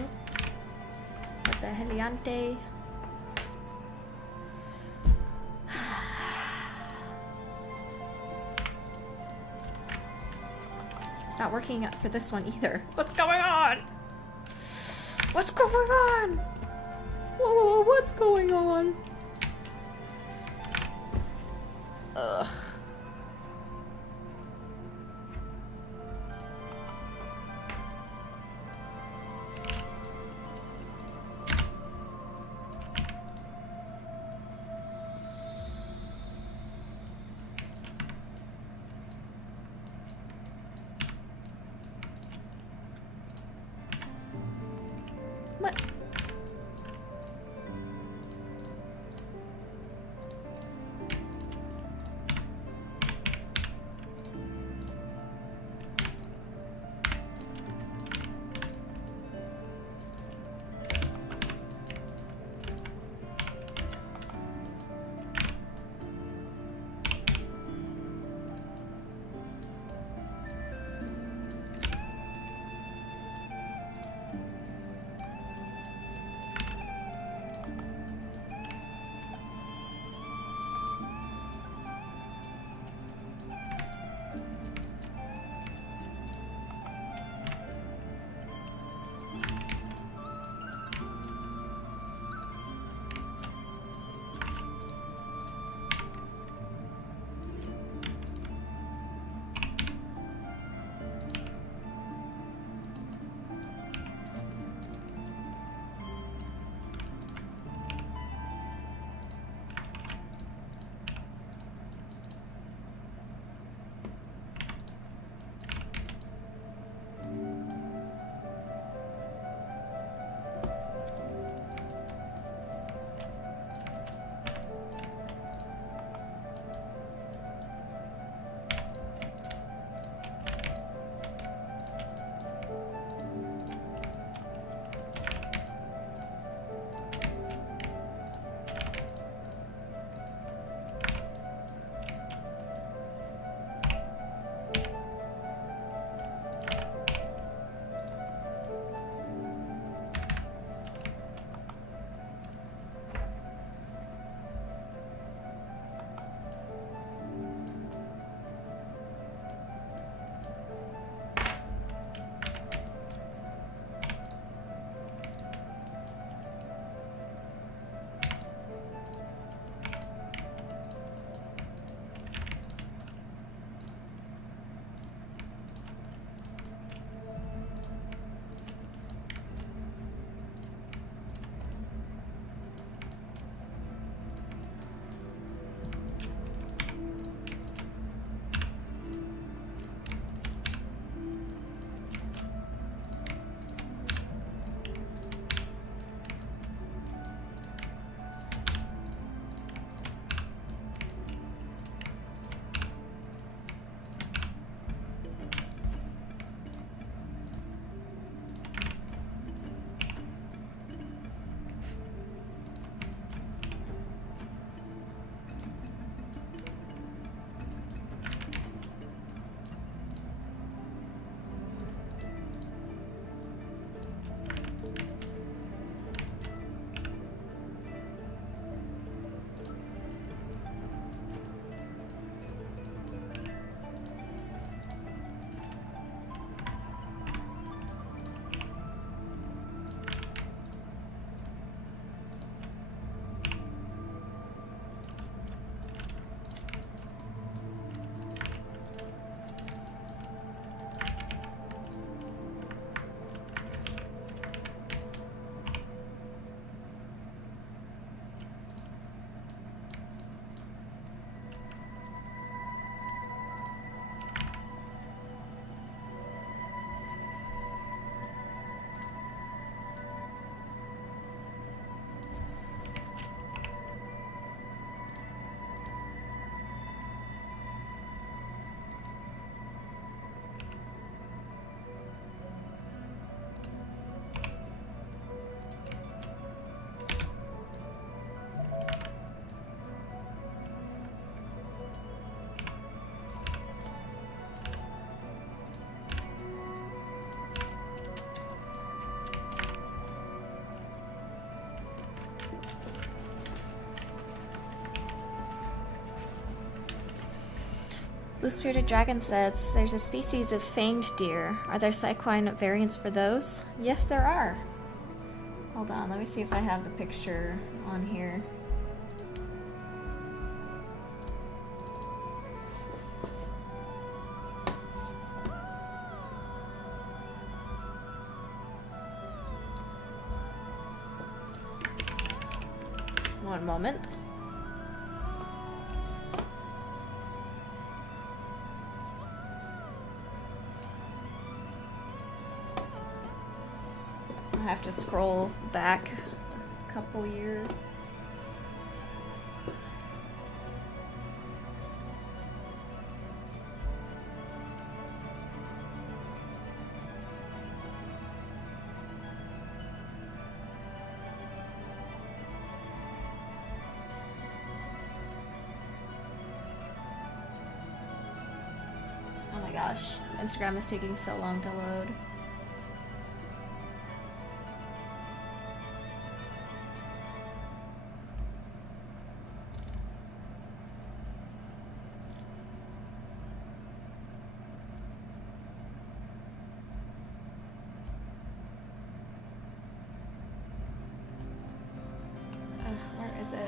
What the heliante? It's not working for this one either. What's going on? What's going on? Whoa, what's going on? Ugh. What? Blue Spirited Dragon says there's a species of fanged deer. Are there Psyquine variants for those? Yes, there are. Hold on, let me see if I have the picture on here. One moment. I have to scroll back a couple years. Oh my gosh, Instagram is taking so long to load. Where is it?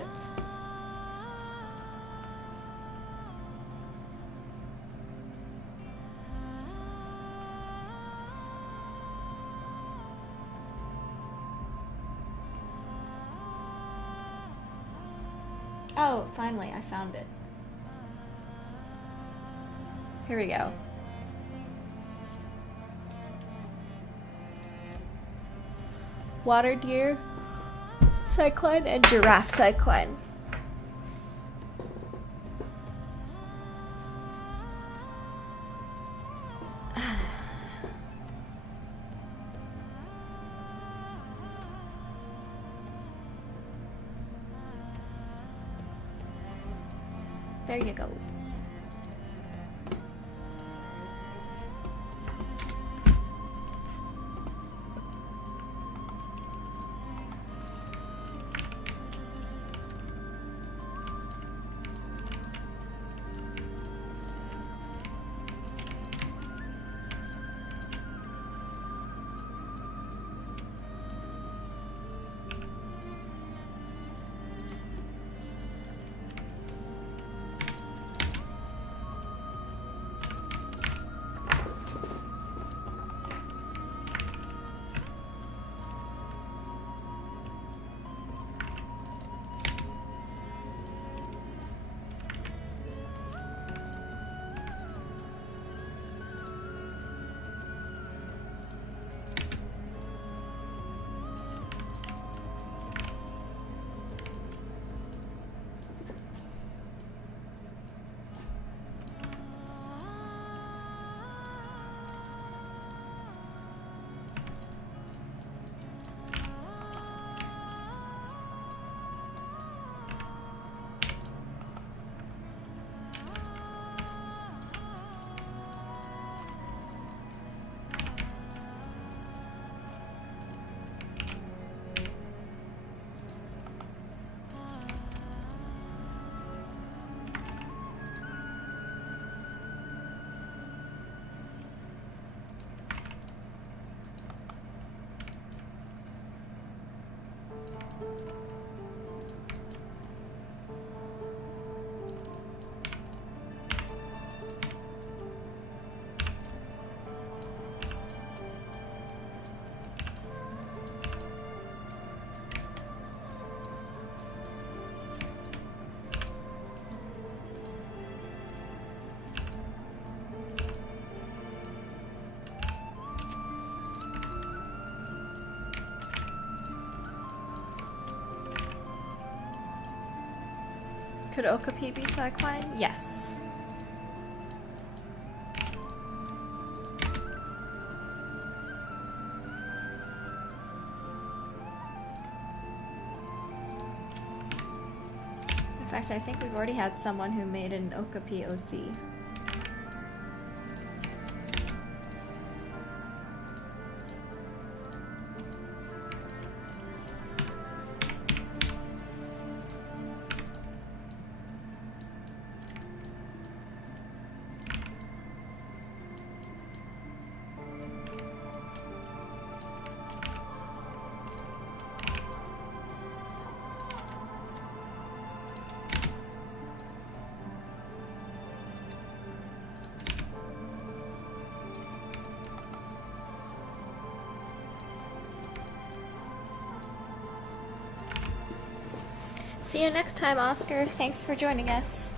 Oh, finally, I found it. Here we go. Water deer, Psyquine, and giraffe Psyquine. There you go. Could Okapi be Psyquine? Yes. In fact, I think we've already had someone who made an Okapi OC. See you next time, Oscar. Thanks for joining us.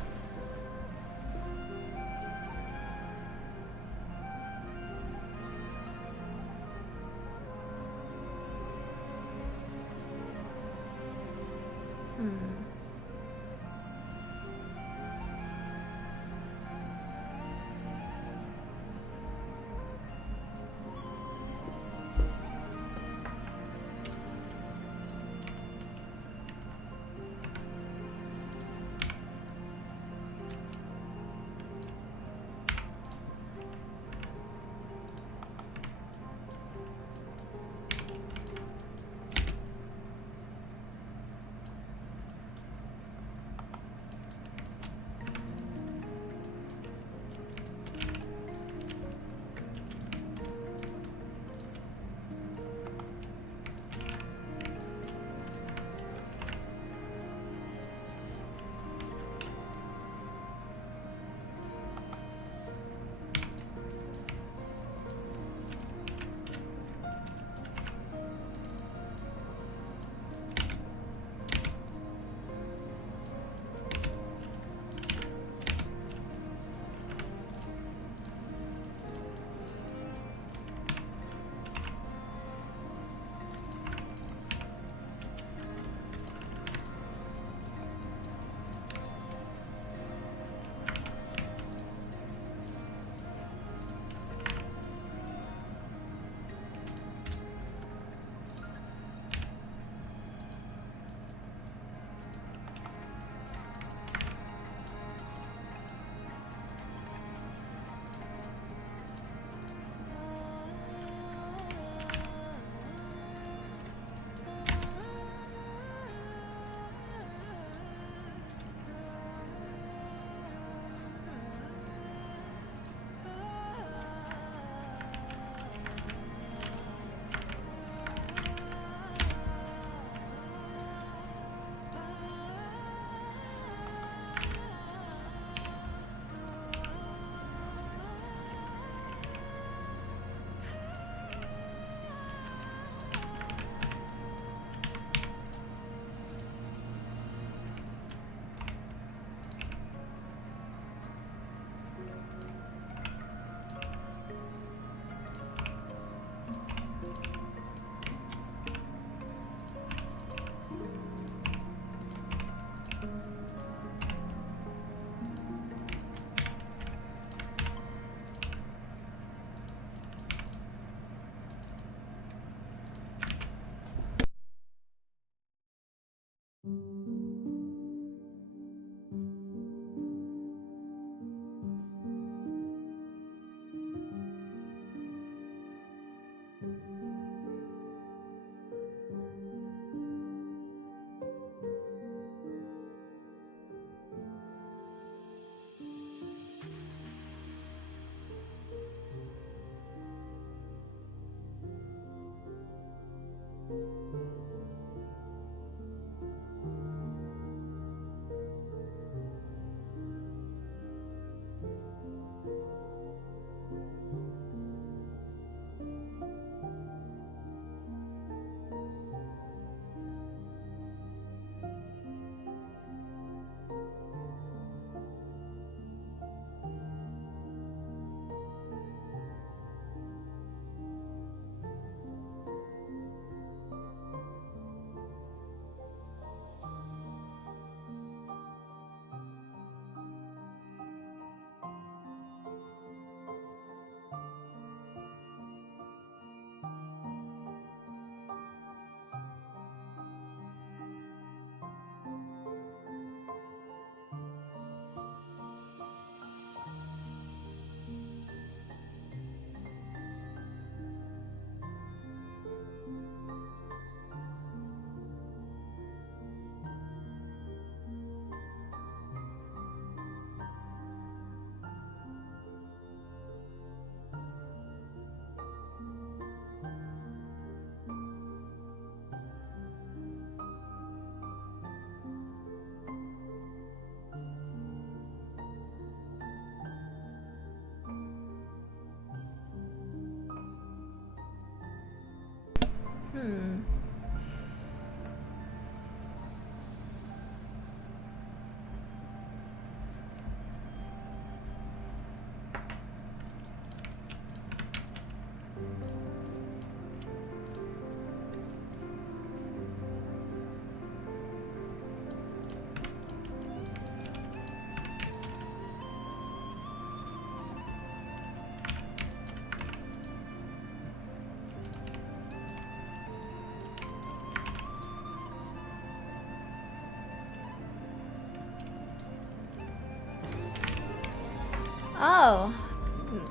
Oh,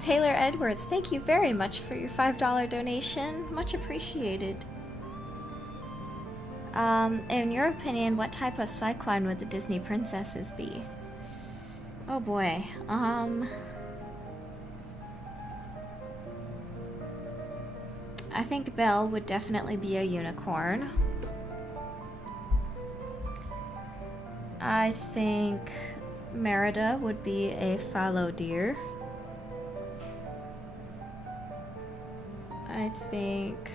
Taylor Edwards, thank you very much for your $5 donation. Much appreciated. In your opinion, what type of Psyquine would the Disney princesses be? Oh boy. I think Belle would definitely be a unicorn. I think Merida would be a fallow deer. I think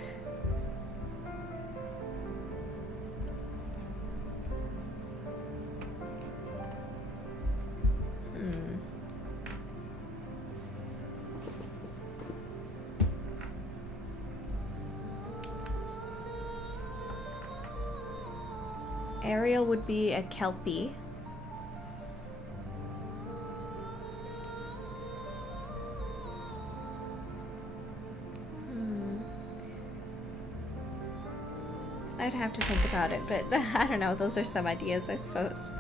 Ariel would be a Kelpie. I'd have to think about it, but I don't know, those are some ideas, I suppose.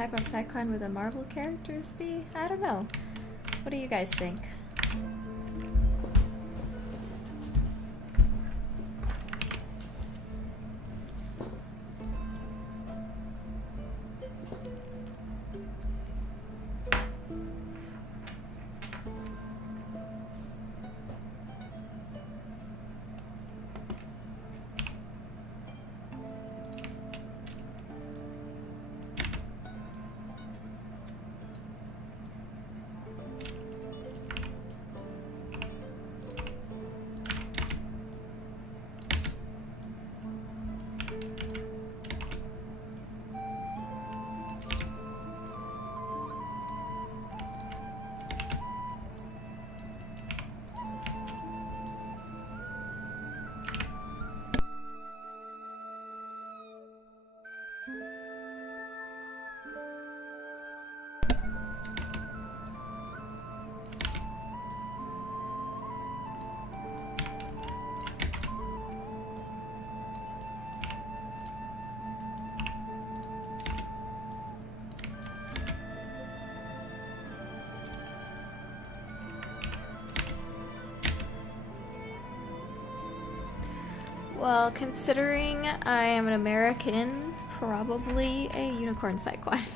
type of Psychon would the Marvel characters be? I don't know. What do you guys think? Well, considering I am an American, probably a unicorn Psyquine.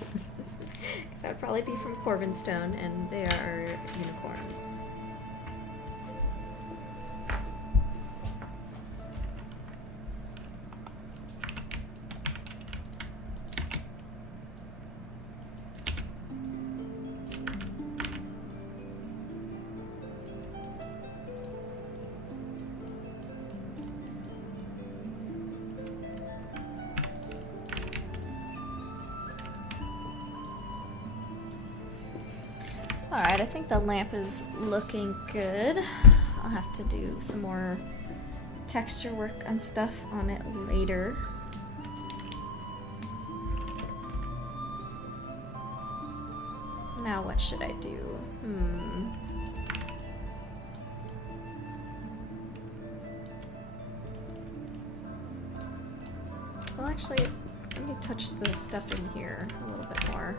So I'd probably be from Corvinstone, and they are unicorns. Alright, I think the lamp is looking good. I'll have to do some more texture work and stuff on it later. Now what should I do? Well, actually, let me touch the stuff in here a little bit more.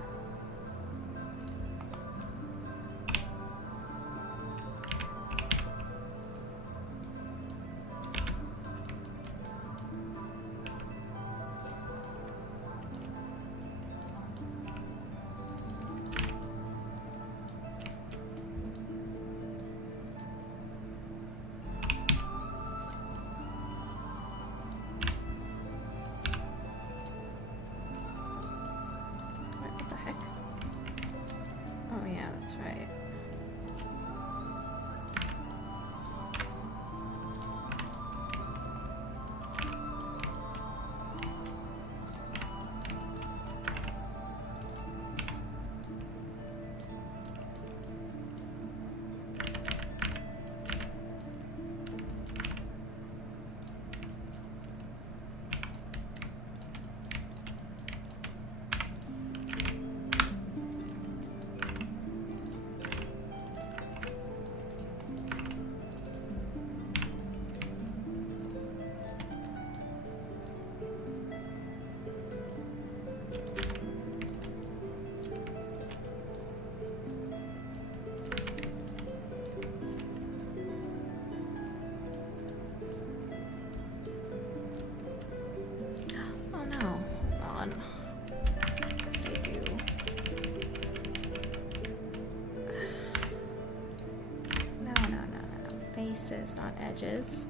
Not edges.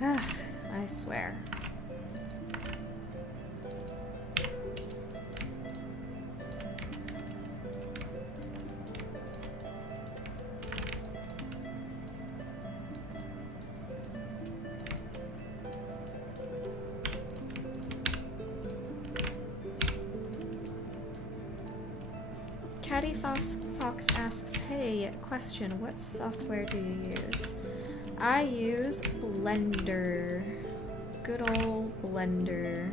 I swear. Caddy Fox asks, hey, question, what software do you use? I use Blender. Good old Blender.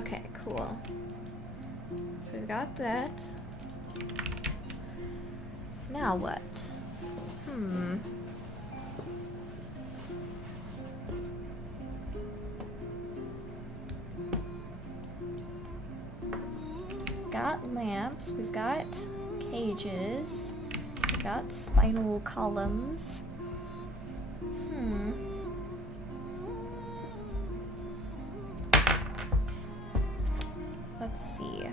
Okay, cool. So we've got that. Now what? Got lamps, we've got cages, we've got spinal columns. Let's see.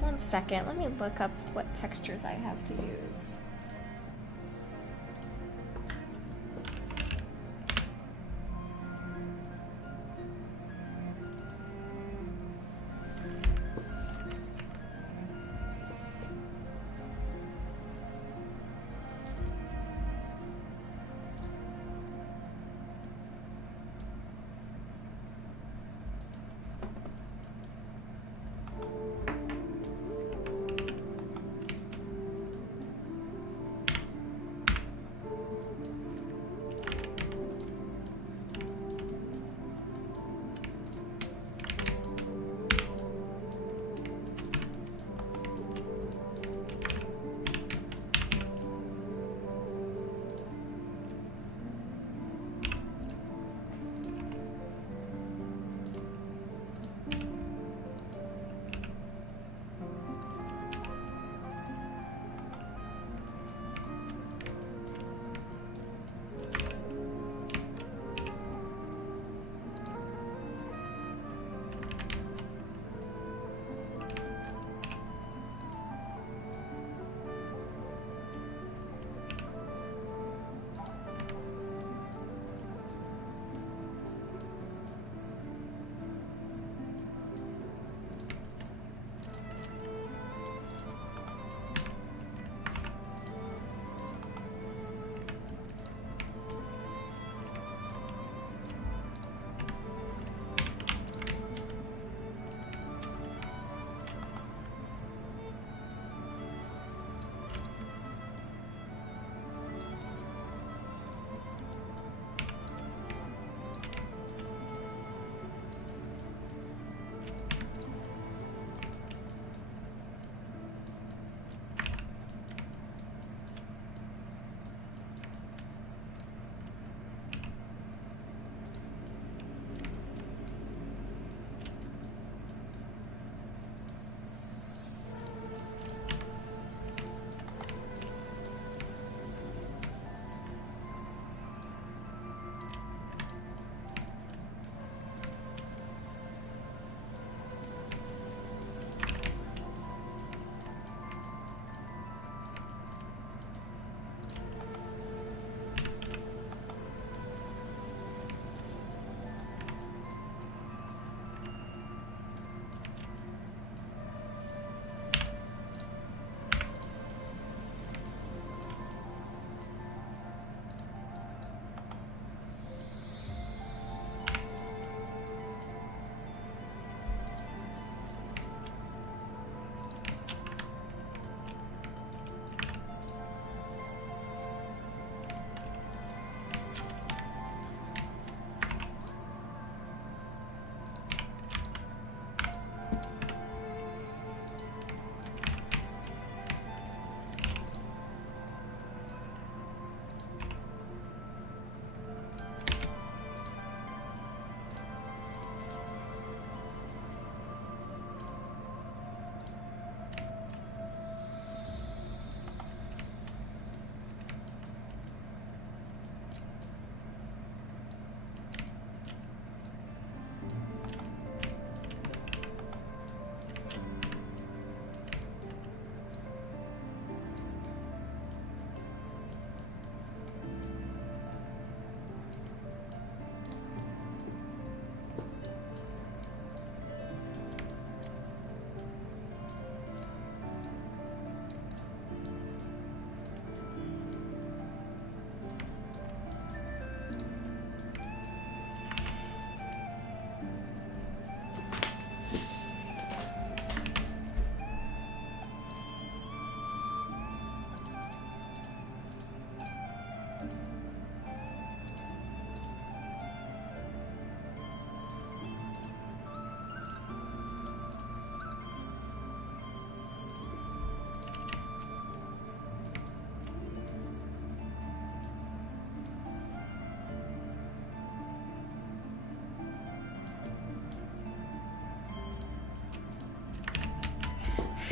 One second, let me look up what textures I have to use.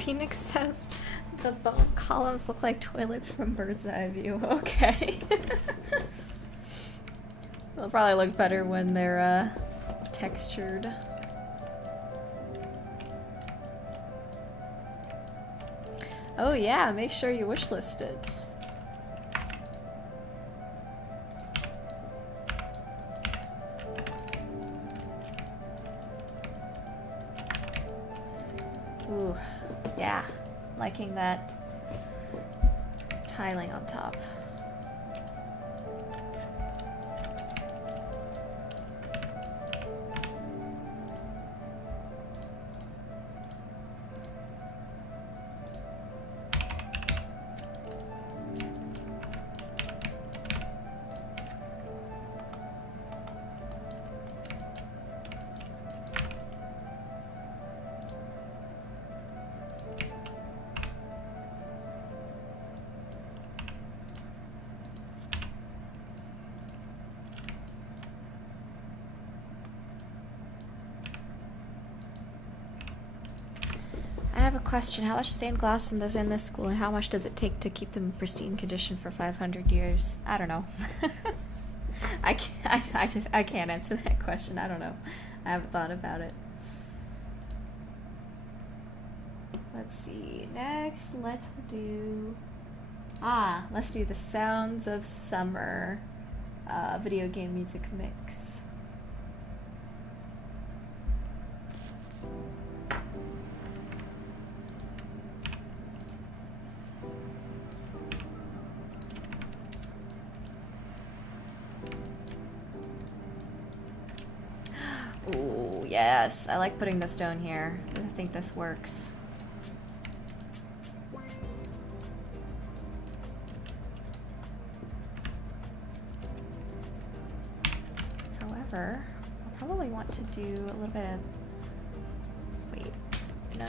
Phoenix says the bone columns look like toilets from bird's eye view. Okay. They'll probably look better when they're textured. Oh yeah, make sure you wishlist it. Ooh, yeah, liking that tiling on top. I have a question. How much stained glass is in this school, and how much does it take to keep them in pristine condition for 500 years? I don't know. I can't answer that question. I don't know. I haven't thought about it. Let's see. Next, let's do the Sounds of Summer video game music mix. Ooh, yes. I like putting the stone here. I think this works. However, I'll probably want to do a little bit of... Wait. No.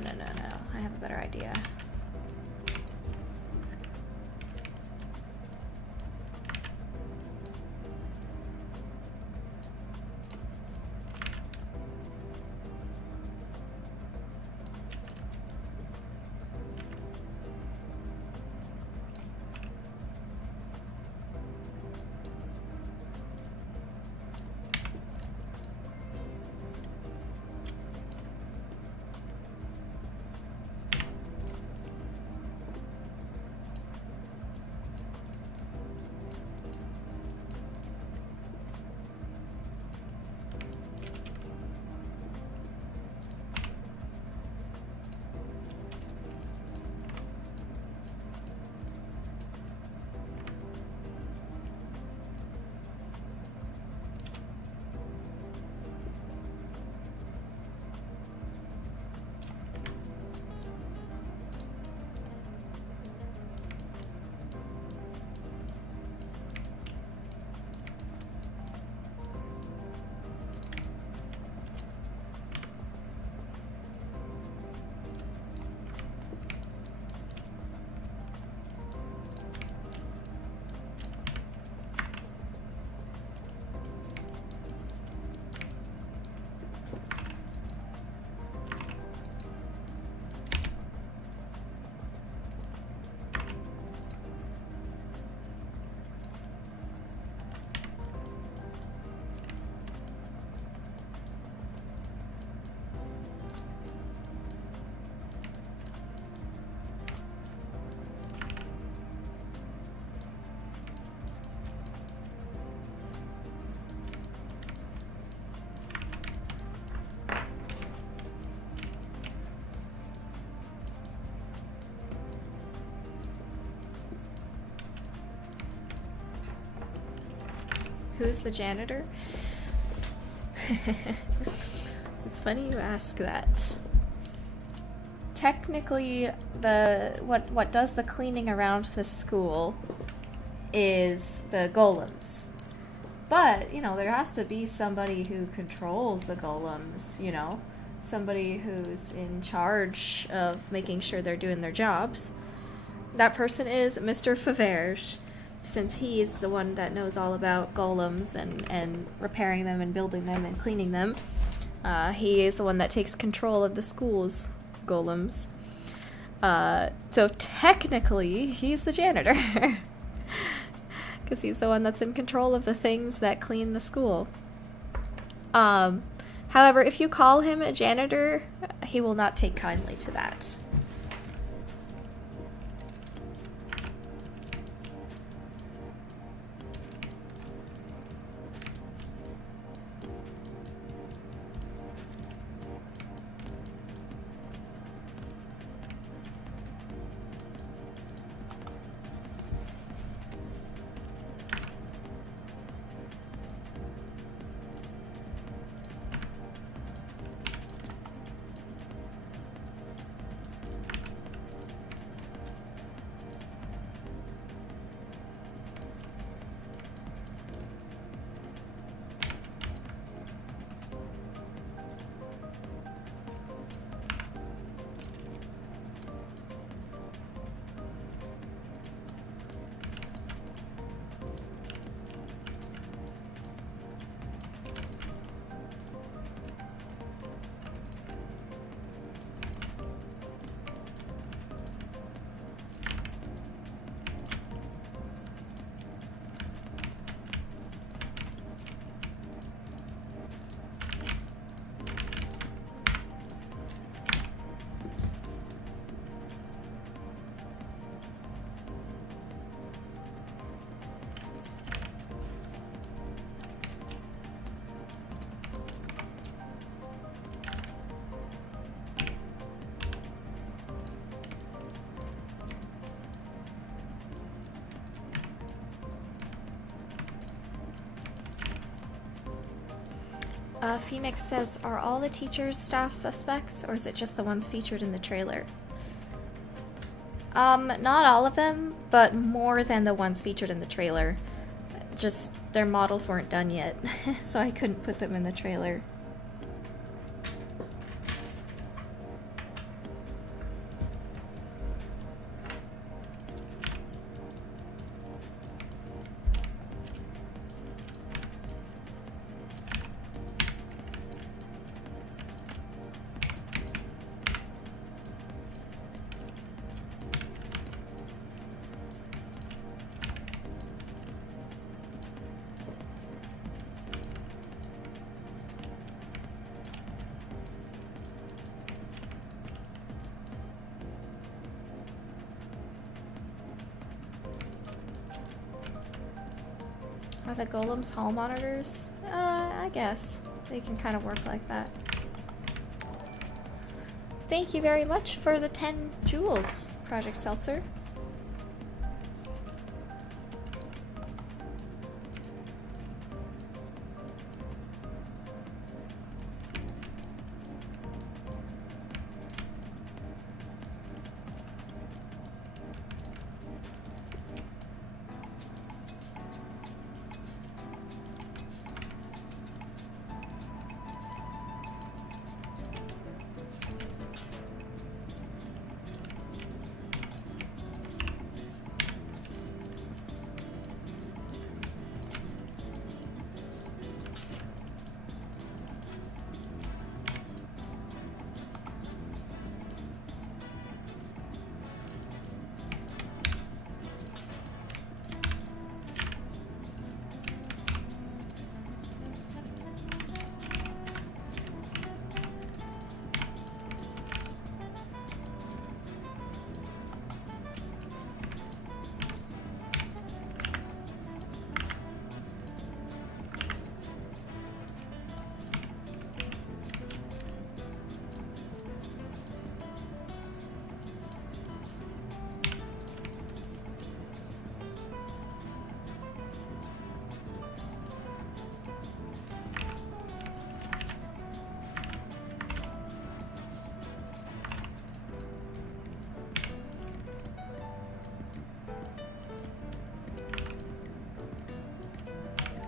I have a better idea. Who's the janitor? It's funny you ask that. Technically, what does the cleaning around the school is the golems. But, you know, there has to be somebody who controls the golems, you know? Somebody who's in charge of making sure they're doing their jobs. That person is Mr. Faverge, since he is the one that knows all about golems and repairing them and building them and cleaning them. He is the one that takes control of the school's golems. So technically, he's the janitor. Because he's the one that's in control of the things that clean the school. However, if you call him a janitor, he will not take kindly to that. Phoenix says, are all the teachers' staff suspects, or is it just the ones featured in the trailer? Not all of them, but more than the ones featured in the trailer. Just, their models weren't done yet, so I couldn't put them in the trailer. Are the golems hall monitors? I guess. They can kind of work like that. Thank you very much for the 10 jewels, Project Seltzer.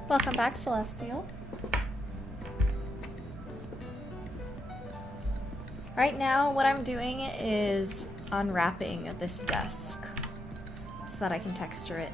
Welcome back, Celestial. Right now, what I'm doing is unwrapping this desk so that I can texture it.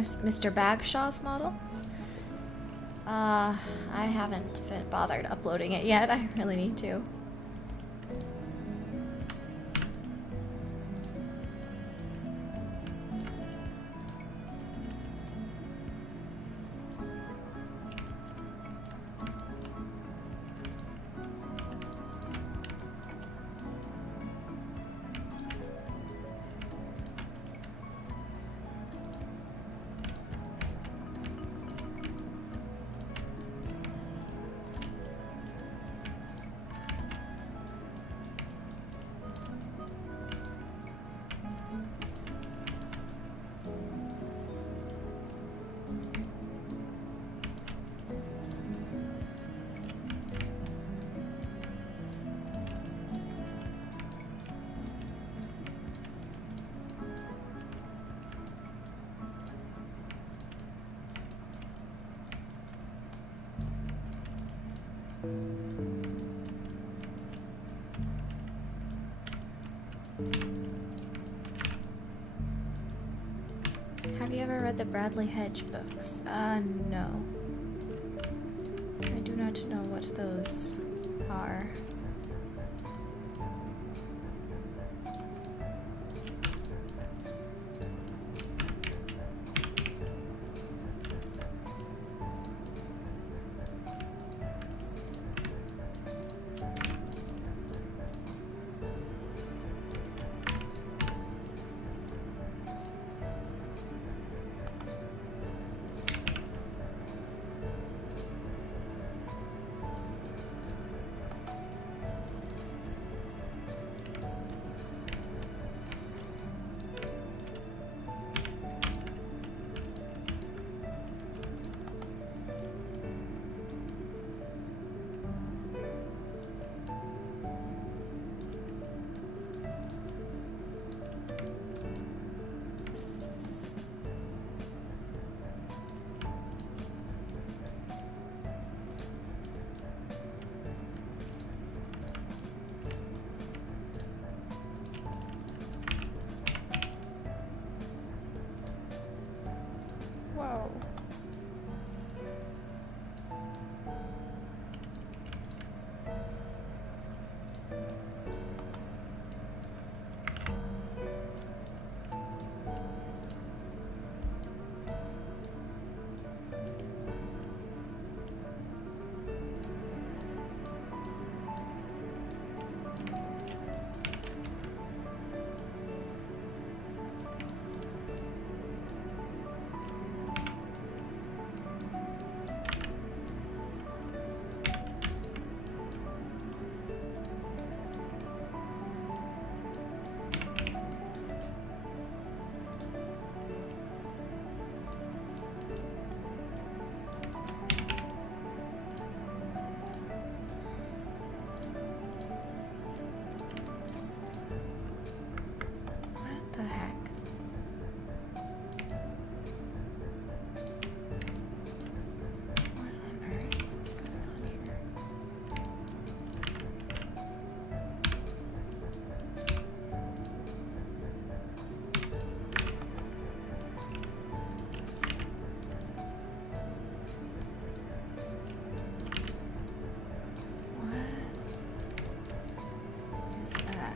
Mr. Bagshaw's model. I haven't bothered uploading it yet. I really need to. Have you ever read the Bradley Hedge books? No. I do not know what those are. Whoa. What the heck? What on earth is going on here? What is that?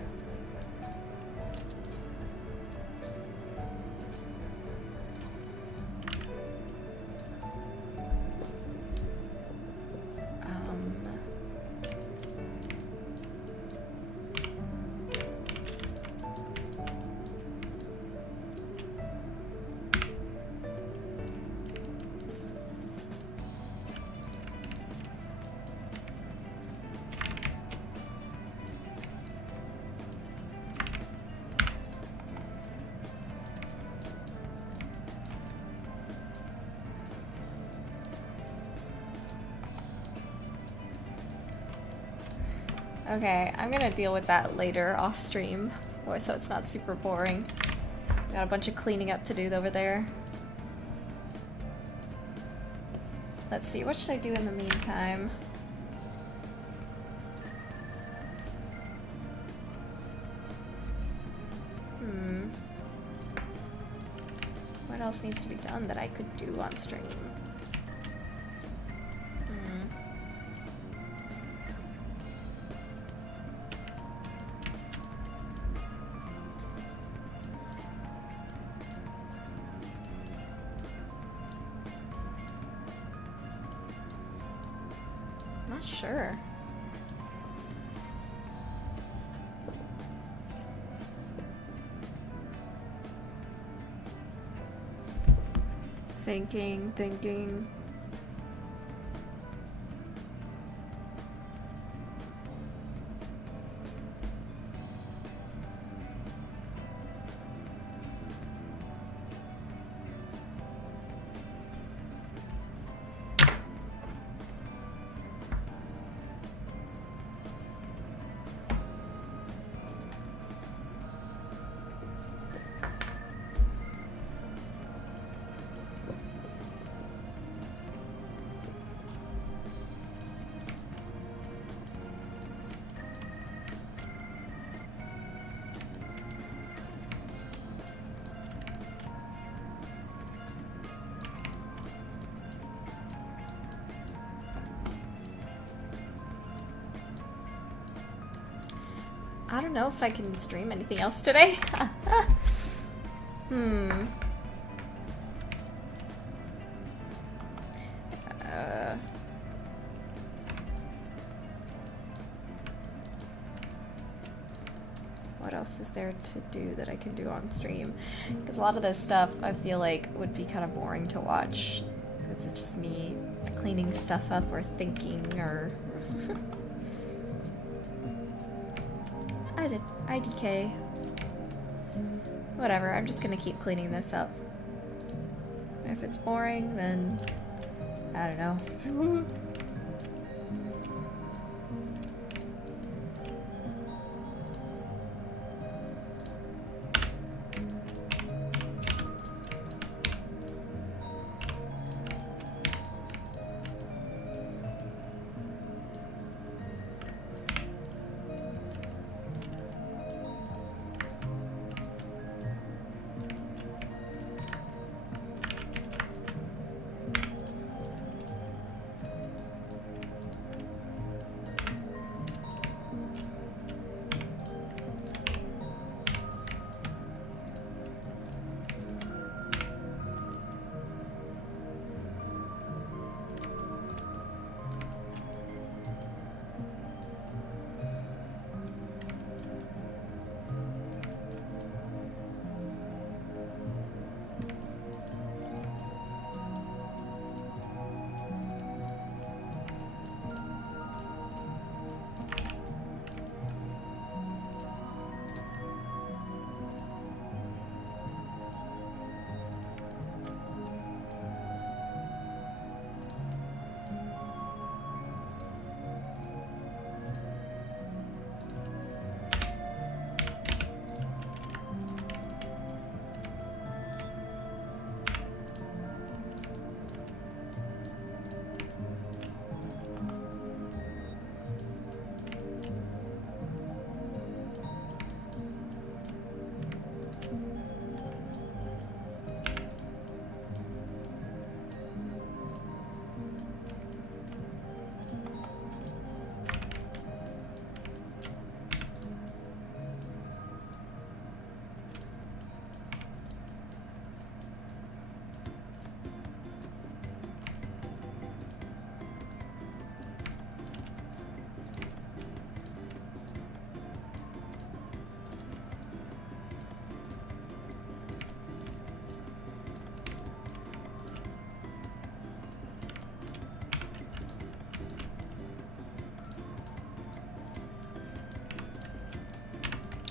Okay, I'm gonna deal with that later off stream, or so it's not super boring. Got a bunch of cleaning up to do over there. Let's see, what should I do in the meantime? else needs to be done that I could do on stream. Not sure. Thinking. I don't know if I can stream anything else today. What else is there to do that I can do on stream? Because a lot of this stuff I feel like would be kind of boring to watch. It's just me cleaning stuff up or thinking or... IDK. Whatever, I'm just gonna keep cleaning this up. If it's boring, then I don't know.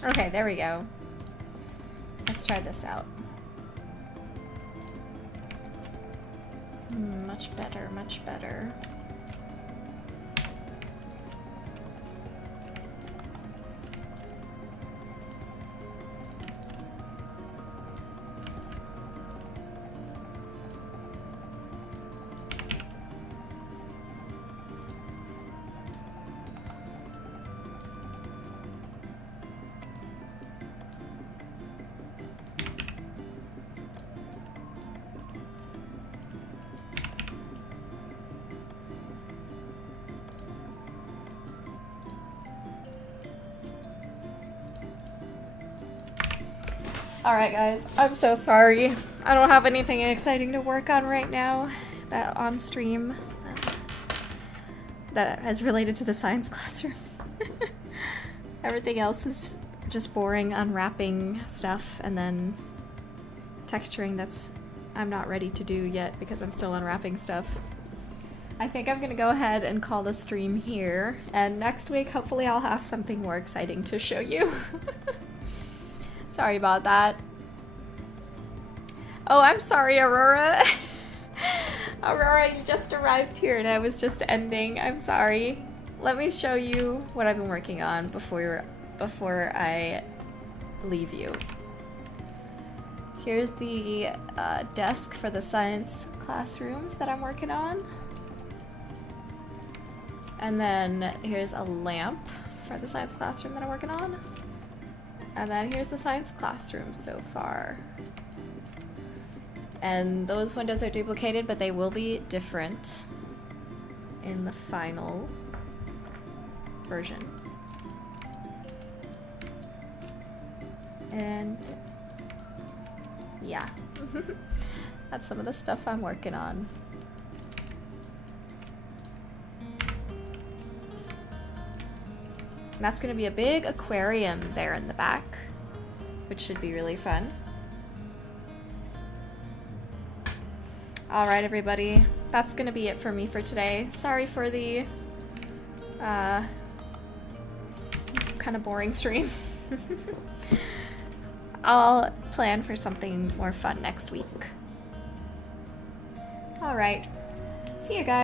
Okay, there we go. Let's try this out. Much better, much better. Alright guys, I'm so sorry. I don't have anything exciting to work on right now that on stream that is related to the science classroom. Everything else is just boring unwrapping stuff and then texturing that's I'm not ready to do yet because I'm still unwrapping stuff. I think I'm gonna go ahead and call the stream here, and next week hopefully I'll have something more exciting to show you. Sorry about that. Oh, I'm sorry, Aurora. Aurora, you just arrived here and I was just ending. I'm sorry. Let me show you what I've been working on before I leave you. Here's the desk for the science classrooms that I'm working on. And then here's a lamp for the science classroom that I'm working on. And then here's the science classroom so far. And those windows are duplicated, but they will be different in the final version. And yeah, that's some of the stuff I'm working on. And that's gonna be a big aquarium there in the back, which should be really fun. All right, everybody, that's gonna be it for me for today. Sorry for the kind of boring stream. I'll plan for something more fun next week. All right, see you guys.